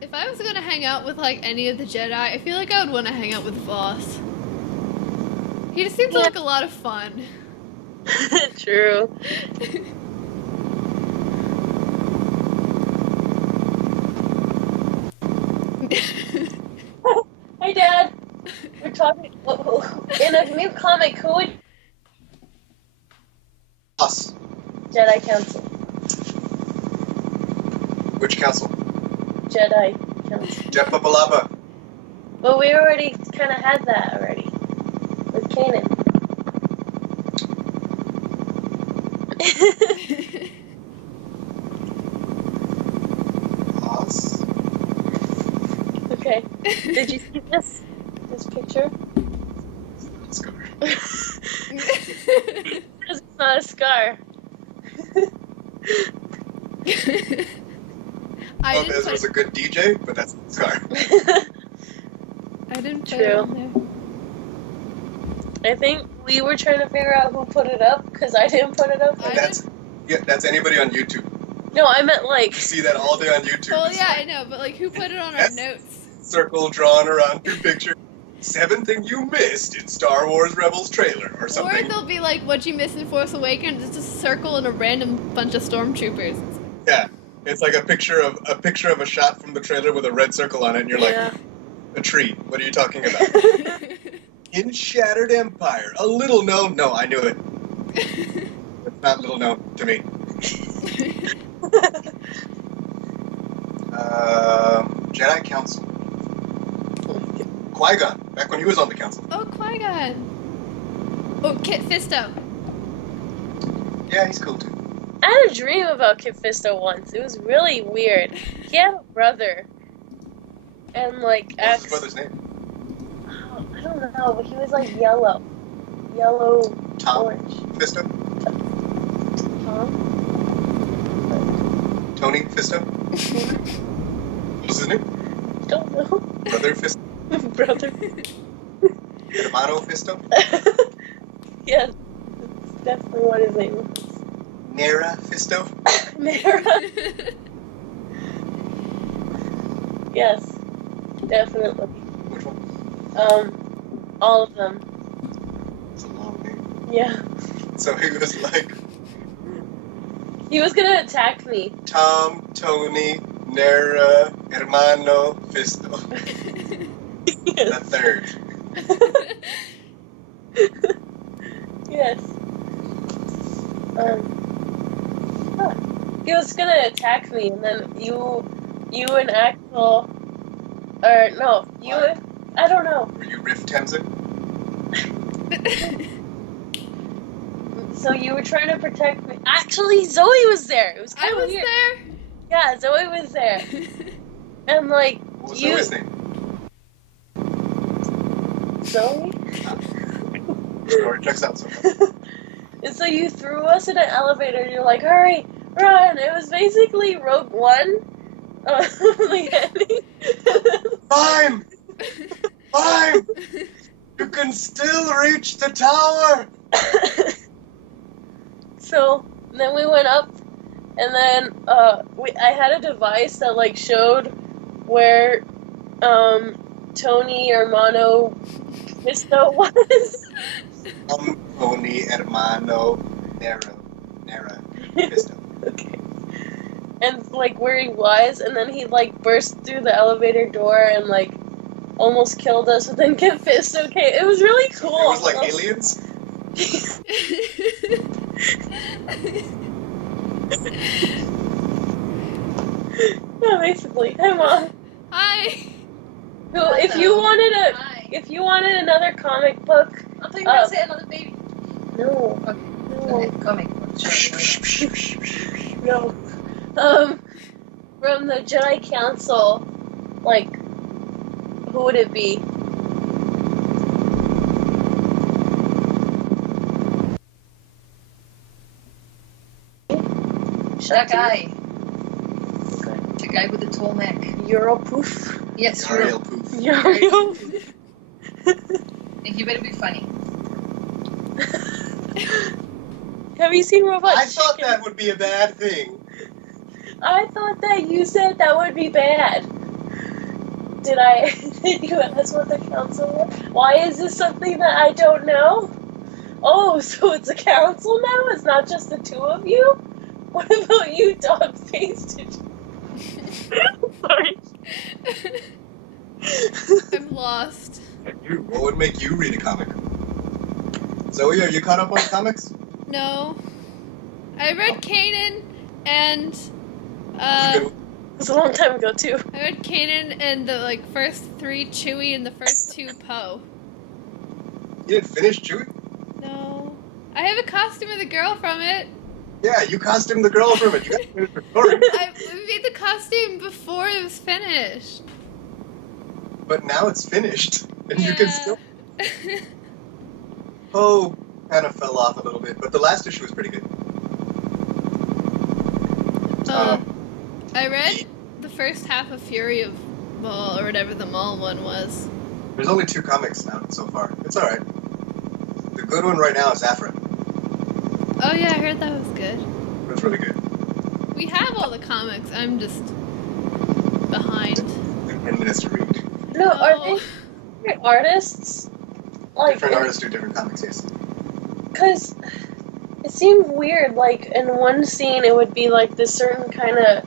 If I was gonna hang out with, like, any of the Jedi, I feel like I would want to hang out with Voss. He just seems like a lot of fun. True. Hey, Dad. We're talking in a new comic. Who would Us. Jedi Council? Which council? Jedi Council. Jeppa Balaba. But we already kind of had that already with Kanan. Us. Okay. Did you see this picture? Scar. It's not a scar. I didn't Lopez put, was a good DJ, but that's Scar. I didn't put it True. on I think we were trying to figure out who put it up because I didn't put it up. I That's anybody on YouTube. No, I meant like. You see that all day on YouTube. there. Well, It's yeah, like I know, but like, who put it on our Yes. notes? circle drawn around your picture. 7 thing you missed in Star Wars Rebels trailer or Or something. they'll be like, "What you missed in Force Awakens?" It's just a circle and a random bunch of stormtroopers. Yeah, it's like a picture of a shot from the trailer with a red circle on it, and you're Yeah. like, a tree. What are you talking about? In Shattered Empire, a little known. No, I knew it. It's not little known to me. Jedi Council. Qui-Gon, back when he was on the council. Oh, Qui-Gon. Oh, Kit Fisto. Yeah, he's cool too. I had a dream about Kit Fisto once. It was really weird. He had a brother. And like What was his brother's name? Oh, I don't know, but he was like yellow. Yellow Tom orange. Fisto? Tom? Tony Fisto? What was his name? Don't know. Brother Fisto? Brother. Hermano Fisto? Yeah, that's definitely what his name was. Nera Fisto? Mara. Yes, definitely. Which one? All of them. It's a long name. Yeah. So he was like He was gonna attack me. Tom, Tony, Nera, Hermano Fisto. The Yes. third. Yes. He was gonna attack me, and then you and Axel, or no, you. What? I don't know. Were you Riff Tenzin? So you were trying to protect me. Actually, Zoe was there. It was I kind of was weird. there. Yeah, Zoe was there, and like What was you, Zoe's name? Zoe. Story checks out so far. And so you threw us in an elevator. And you're like, hurry, run! It was basically Rogue One. The ending. Climb! Climb! You can still reach the tower! So then we went up, and then I had a device that like showed where Tony Hermano Fisto was. Tony, Hermano, Nera, Fisto. Okay. And like where he was, and then he like burst through the elevator door and like almost killed us, but then Kit Fisto came. It was really cool. It was like aliens? Yeah, basically. Hi, Mom. Hi. Who, if you wanted another comic book, I thought you were Uh, going to say another baby. no, Okay, go no, ahead. Comic book. Sure. no. From the Jedi Council, like, who would it be? That guy. Okay. The guy with the tall neck. Europoof. Yes, Ariel Euro. Poof. Yariel. And he better be funny. Have you seen Robot I thought Chicken? that would be a bad thing. I thought that you said that would be bad. Did I? Did you ask what the council was? Why is this something that I don't know? Oh, so it's a council now? It's not just the two of you? What about you, dog-faced? Sorry. I'm lost. What would make you read a comic? Zoe, are you caught up on comics? No. I read Kanan and Who's good? It was a long time ago, too. I read Kanan and the like first 3 Chewie and the first 2 Poe. You didn't finish Chewie? No. I have a costume of the girl from it. Yeah, you costumed the girl from it. You gotta finish the story. We made the costume before it was finished. But now it's finished, and you can still. Yeah. Oh, kind of fell off a little bit, but the last issue was pretty good. I read the first half of Fury of Maul, or whatever the Maul one was. There's only 2 comics out so far. It's alright. The good one right now is Afra. Oh yeah, I heard that was good. It's really good. We have all the comics. I'm just behind. Like 10 minutes to read. No, are they different artists? Like, Different artists do different comics, yes. because it seemed weird. Like in one scene, it would be like this certain kind of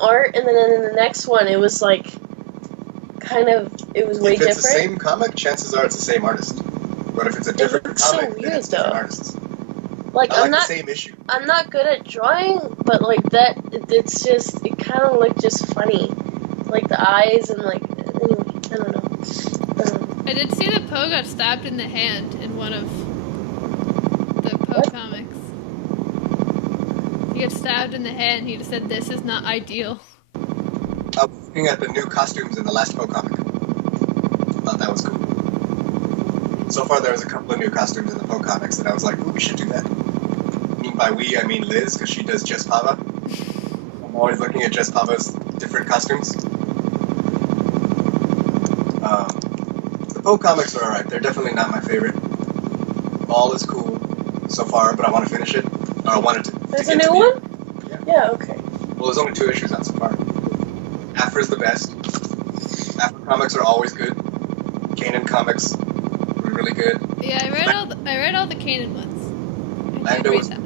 art, and then in the next one, it was like it was way If it's different. the same comic, chances are it's the same artist. But if it's a different looks so comic, then weird, it's different though. artists. Like I like I'm not, the same issue. I'm not good at drawing, but like that, it's just, it kind of looked just funny, like the eyes and like, anyway, I don't know. I did see that Poe got stabbed in the hand in one of the Poe What? comics. He got stabbed in the hand. He just said, "This is not ideal." I was looking at the new costumes in the last Poe comic. Thought that was cool. So far, there was a couple of new costumes in the Poe comics that I was like, ooh, we should do that. And by we, I mean Liz, because she does Jess Pava. I'm always looking at Jess Pava's different costumes. The Poe comics are alright. They're definitely not my favorite. All is cool so far, but I want to finish it. Or I wanted to. There's to a get to new the one? end. Yeah, okay. Well, there's only 2 issues out so far. Afra's the best. Afra comics are always good. Kanan comics were really good. Yeah, I read all the Kanan ones. I did Lando read was- them.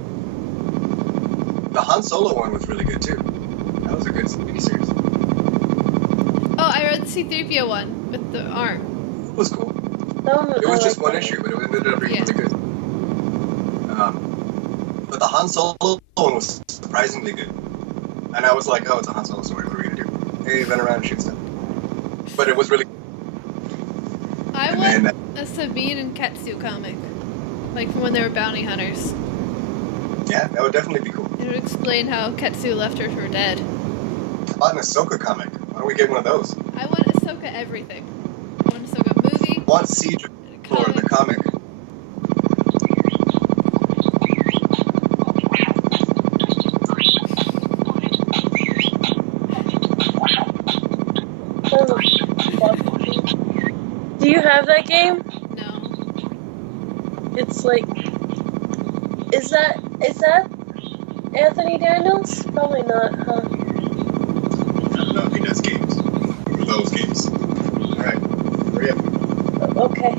The Han Solo one was really good too. That was a good miniseries. Oh, I read the C-3PO one with the arm. It was cool. That one, It was I just like one that issue, but it ended up being Yeah. really good. But the Han Solo one was surprisingly good. And I was like, oh, it's a Han Solo story. What are we gonna do? Hey, run around and shoot stuff. But it was really. I And want then, a Sabine and Ketsu comic, like from when they were bounty hunters. yeah, that would definitely be cool. It would explain how Ketsu left her for dead. I bought an Ahsoka comic. Why don't we get one of those? I want Ahsoka everything. I want Ahsoka movie. I want Siege of And a Lord, the comic. Do you have that game? No. It's like, is that Anthony Daniels? Probably not, huh? I don't know if he does games. Or those games. Alright, hurry up. Okay.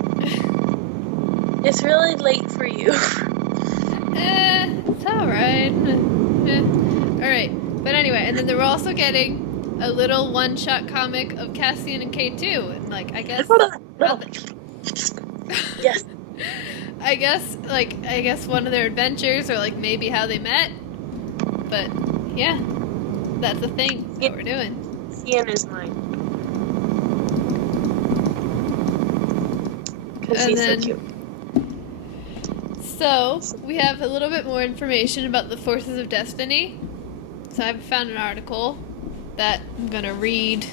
It's really late for you. It's alright. Alright. But anyway, and then they were also getting a little one-shot comic of Cassian and K2. And like, I guess... Hold on. No. Yes. I guess one of their adventures, or like maybe how they met. But yeah, that's the thing that we're doing. Ian is mine. Because And he's then- so cute. So we have a little bit more information about the Forces of Destiny. So I found an article that I'm gonna read.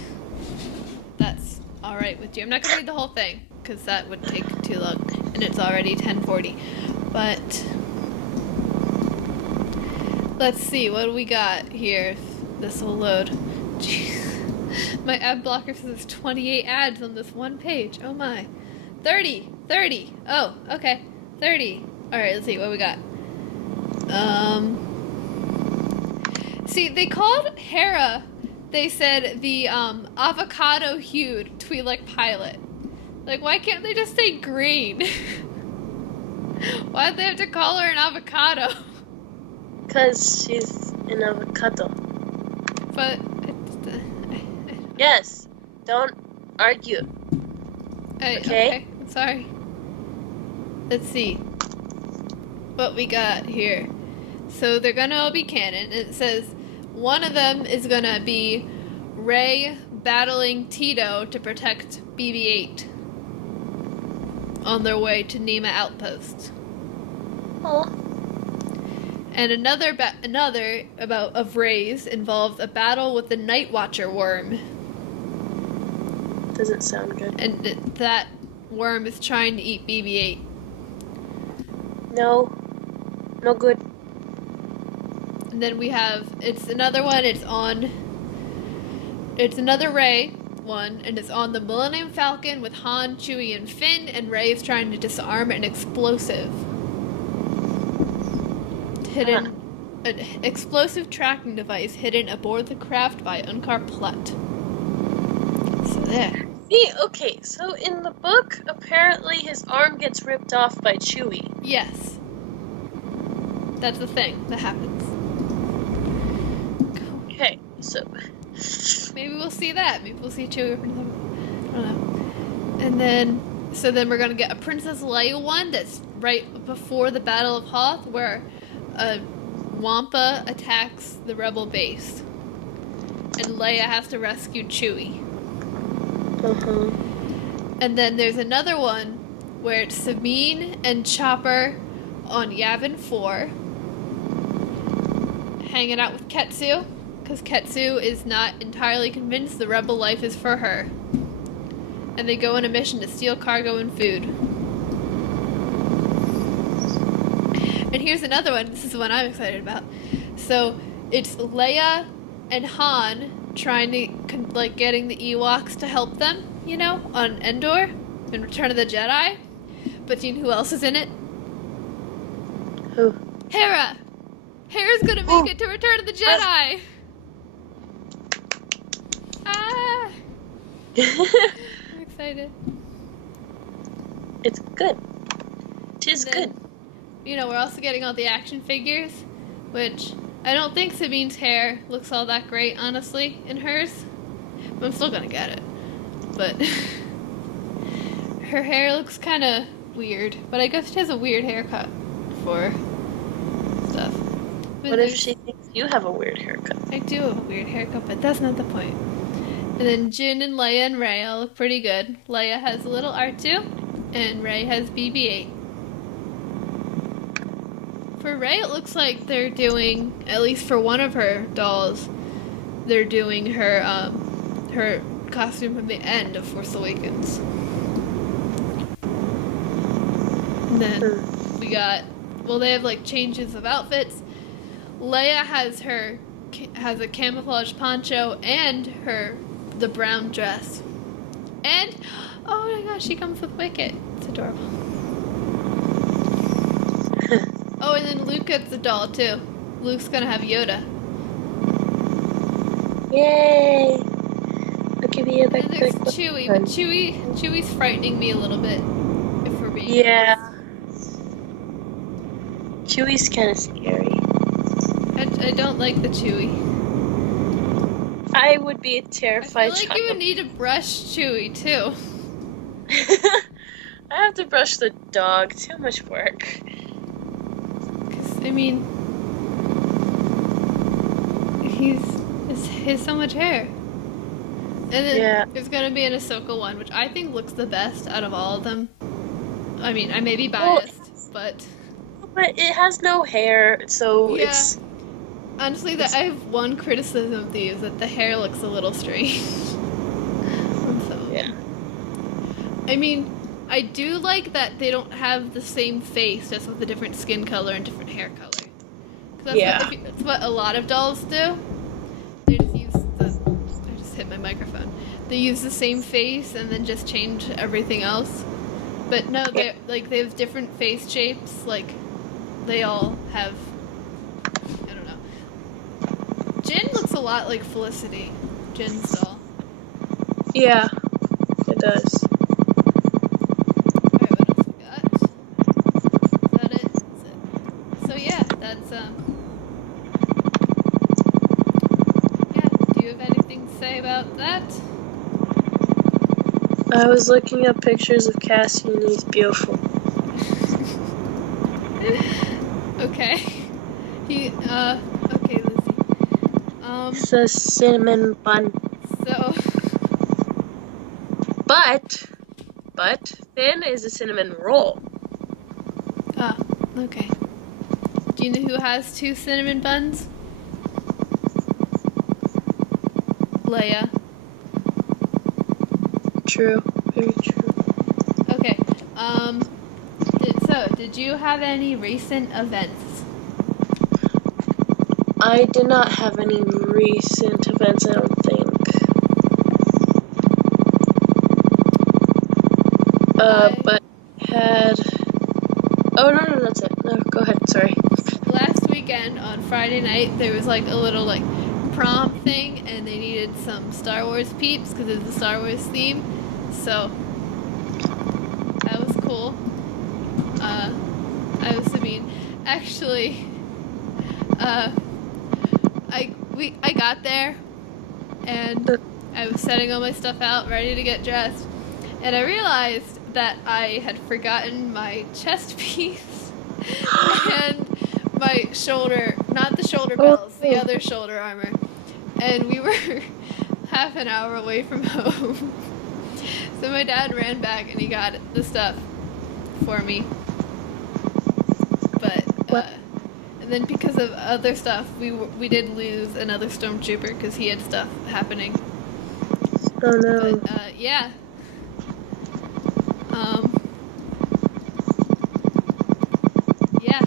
That's all right with you. I'm not gonna read the whole thing because that would take too long, and it's already 10:40. But let's see what do we got here. If this will load. Jeez. My ad blocker says there's 28 ads on this one page. Oh my. 30. Oh, okay. 30. All right, let's see what we got. See, they called Hera, they said the avocado-hued Twi'lek pilot. Like, why can't they just say green? Why'd they have to call her an avocado? Because she's an avocado. But Yes. Don't argue. okay, I'm sorry. Let's see what we got here. So they're gonna all be canon. It says one of them is gonna be Rey battling Tito to protect BB-8 on their way to Nema Outpost. Oh. And another of Ray's involves a battle with the Night Watcher worm. Doesn't sound good. And that worm is trying to eat BB-8. No. No good. And then we have, it's another one, it's another Ray one, and it's on the Millennium Falcon with Han, Chewie, and Finn, and Ray is trying to disarm an explosive. An explosive tracking device hidden aboard the craft by Unkar Plutt. So there. See, okay, so in the book, apparently his arm gets ripped off by Chewie. Yes. That's the thing that happens. Okay, so... Maybe we'll see that. Maybe we'll see Chewie or Princess. I don't know. And then we're gonna get a Princess Leia one that's right before the Battle of Hoth, where a Wampa attacks the Rebel base, and Leia has to rescue Chewie. Uh-huh. And then there's another one where it's Sabine and Chopper on Yavin 4, hanging out with Ketsu, because Ketsu is not entirely convinced the Rebel life is for her. And they go on a mission to steal cargo and food. And here's another one. This is the one I'm excited about. So it's Leia and Han trying to, getting the Ewoks to help them, on Endor in Return of the Jedi. But do you know who else is in it? Who? Hera! Hera's gonna make it to Return of the Jedi! Ah! I'm excited. It's good. Tis Then, good. We're also getting all the action figures, which I don't think Sabine's hair looks all that great, honestly, in hers. But I'm still gonna get it. But her hair looks kind of weird. But I guess she has a weird haircut for stuff. But What if she thinks you have a weird haircut? I do have a weird haircut, but that's not the point. And then Jin and Leia and Rey all look pretty good. Leia has a little R2, and Rey has BB-8. For Rey, it looks like they're doing, at least for one of her dolls, they're doing her her costume from the end of Force Awakens. And then we got, they have changes of outfits. Leia has a camouflage poncho and the brown dress. And, oh my gosh, she comes with Wicket. It's adorable. Oh, and then Luke gets the doll, too. Luke's gonna have Yoda. Yay! I'll give you a And there's backpack. Chewie, but Chewie's frightening me a little bit, if we're being Yeah. Chewie's kind of scary. I don't like the Chewie. I would be a I terrified feel like you would need to brush Chewie, too. I have to brush the dog. Too much work. 'Cause, he has so much hair. And then there's gonna be an Ahsoka one, which I think looks the best out of all of them. I may be biased, but it has no hair, so yeah. it's... Honestly, I have one criticism of these, that the hair looks a little strange. So, Yeah. I do like that they don't have the same face, just with a different skin color and different hair color. 'Cause that's what a lot of dolls do. They just use I just hit my microphone. They use the same face and then just change everything else. But no, they have different face shapes. They all have. I don't know. Jin looks a lot like Felicity. Jin's doll. Yeah, it does. Alright, what else we got? Is that it? That's it. So yeah, that's yeah, do you have anything to say about that? I was looking up pictures of Cassie and he's beautiful. Okay. Okay, Lizzy. It's a cinnamon bun. So But Finn is a cinnamon roll. okay. Do you know who has 2 cinnamon buns? Leia. True. Very true. Okay. Did you have any recent events? I did not have any recent events, I don't think. But had. Oh, no, that's it. No, go ahead, sorry. Last weekend on Friday night, there was like a little like prom thing, and they needed some Star Wars peeps because it's a Star Wars theme. So that was cool. I was Sabine. Actually, I got there, and I was setting all my stuff out, ready to get dressed, and I realized that I had forgotten my chest piece and my shoulder, not the shoulder bells, the other shoulder armor. And we were half an hour away from home. So my dad ran back and he got the stuff for me. But, and then because of other stuff, we did lose another stormtrooper because he had stuff happening. Oh no. But, yeah. Yeah,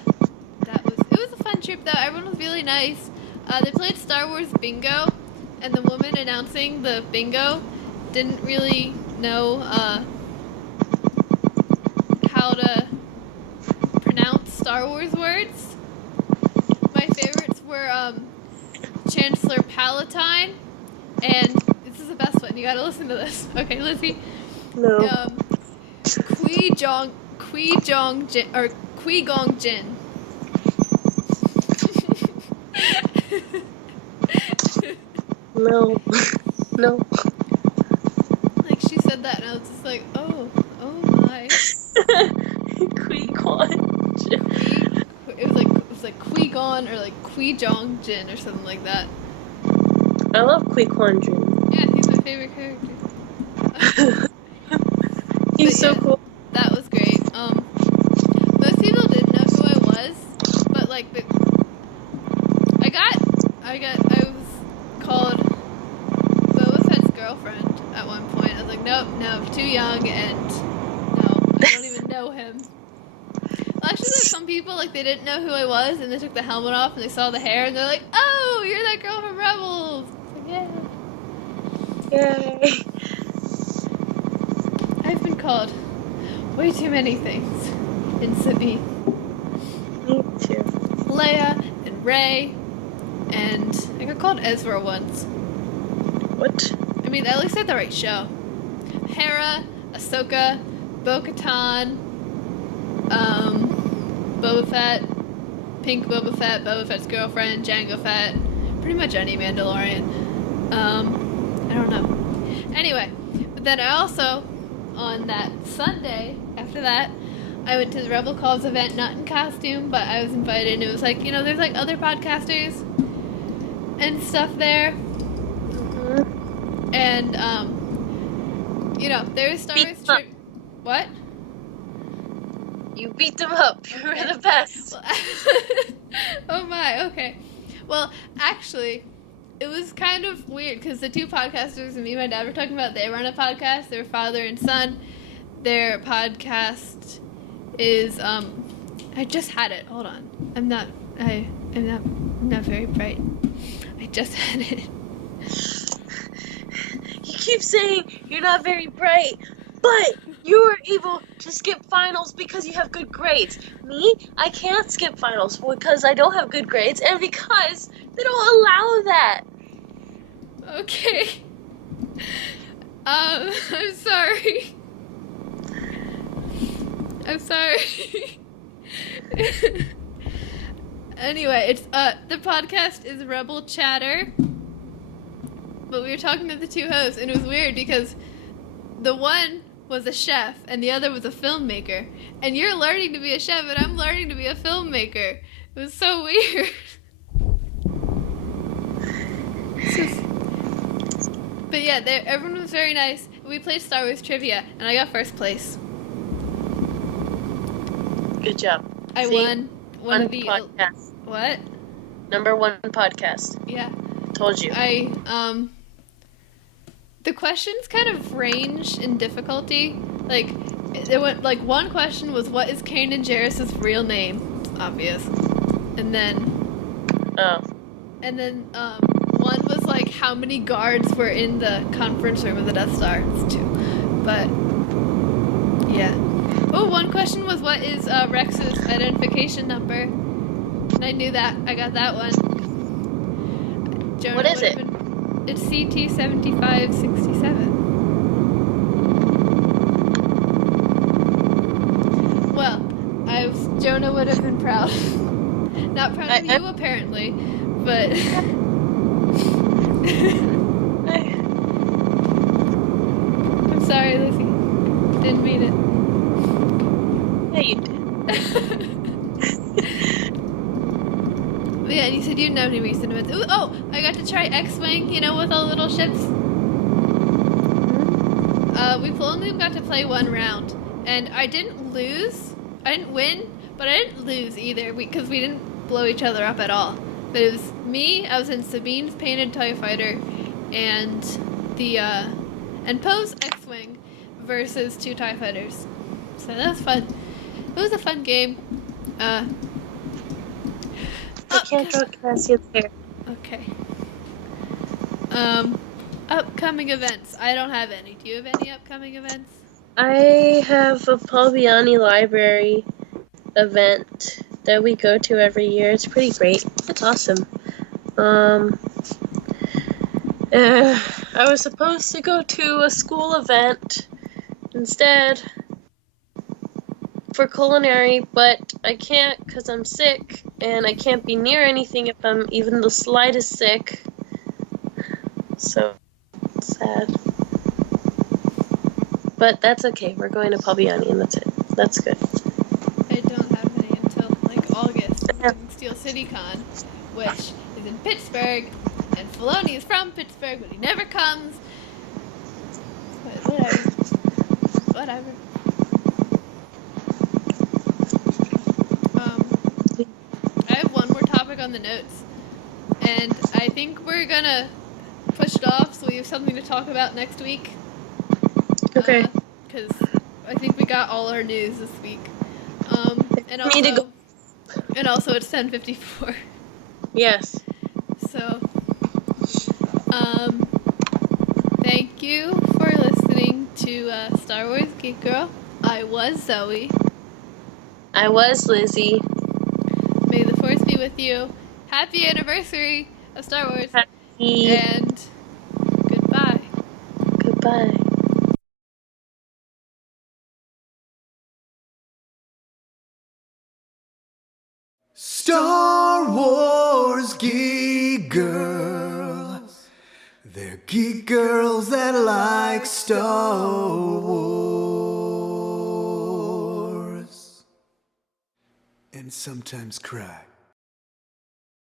it was a fun trip though. Everyone was really nice. They played Star Wars bingo, and the woman announcing the bingo didn't really know how to pronounce Star Wars words. My favorites were Chancellor Palatine, and this is the best one. You gotta listen to this. Okay, Lizzy. No. Qui-Gong Jin. No. No. Like, she said that, and I was just like, oh my. It was like Qui-Gon or like Qui-Jong Jin or something like that. I love Qui-Gon Jinn. Yeah, he's my favorite character. He's so yeah, cool. That was great. Most people didn't know who I was, but like I was called Boba Fett's girlfriend at one point. I was like, nope, no, too young, and no, I don't even know him. Well, actually, there's some people like they didn't know who I was, and they took the helmet off and they saw the hair, and they're like, oh, you're that girl from Rebels. Like, yeah. Yay. I've been called way too many things in Sabine. Me too. Leia and Rey, and I got called Ezra once. What? I mean, at least I had the right show. Hera, Ahsoka, Bo-Katan, Boba Fett, Pink Boba Fett, Boba Fett's girlfriend, Jango Fett, pretty much any Mandalorian. I don't know. Anyway, but then I also, on that Sunday after that, I went to the Rebel Calls event, not in costume, but I was invited, and it was like, there's like other podcasters and stuff there. Mm-hmm. And, there was Star Wars trivia. What? You beat them up. You were the best. Oh my, okay. Well, actually, it was kind of weird because the two podcasters and me and my dad were talking about they run a podcast. They're father and son. Their podcast is I just had it. Hold on. I'm not very bright. I just had it. You keep saying you're not very bright, but you were able to skip finals because you have good grades. Me, I can't skip finals because I don't have good grades and because they don't allow that. Okay. I'm sorry. I'm sorry. Anyway, it's the podcast is Rebel Chatter. But we were talking to the two hosts, and it was weird because the one was a chef and the other was a filmmaker. And you're learning to be a chef and I'm learning to be a filmmaker. It was so weird. But yeah, everyone was very nice. We played Star Wars trivia, and I got first place. Good job. I See? won one of the podcast. What? #1 podcast. Yeah. Told you. The questions kind of range in difficulty. Like, it went, like, one question was, what is Kanan Jarrus's real name? Obvious. And then, Oh. one was, like, how many guards were in the conference room of the Death Star? It's 2. But, yeah. Oh, one question was, what is Rex's identification number? And I knew that. I got that one. Jonah What is it? It's CT-7567. Well, Jonah would have been proud. Not proud of you, apparently, but... I'm sorry, Lizzy. Didn't mean it. Yeah, you did. Yeah, and you said you didn't have any recent events. Ooh, oh, I got to try X-Wing, with all the little ships. We only got to play one round, and I didn't lose. I didn't win, but I didn't lose either, because we didn't blow each other up at all. But it was me, I was in Sabine's painted TIE Fighter, and Poe's X-Wing versus 2 TIE Fighters. So that was fun. It was a fun game. I can't draw Cassian's hair. Okay. Upcoming events. I don't have any. Do you have any upcoming events? I have a Palbiani Library event that we go to every year. It's pretty great. It's awesome. I was supposed to go to a school event instead for culinary, but I can't because I'm sick, and I can't be near anything if I'm even the slightest sick. So sad. But that's okay. We're going to Palbiani, and that's it. That's good. I don't have any until August. Steel City Con, which is in Pittsburgh, and Filoni is from Pittsburgh, but he never comes. But whatever. I have one more topic on the notes, and I think we're gonna push it off so we have something to talk about next week. Okay. Because I think we got all our news this week. And Need to go. also it's 10:54. Yes. So, thank you for listening to Star Wars Geek Girl. I was Zoe. I was Lizzy. May the Force be with you. Happy anniversary of Star Wars. Happy. And goodbye. Goodbye. Star Wars Geek Girls. They're geek girls that like Star Wars. And sometimes cry.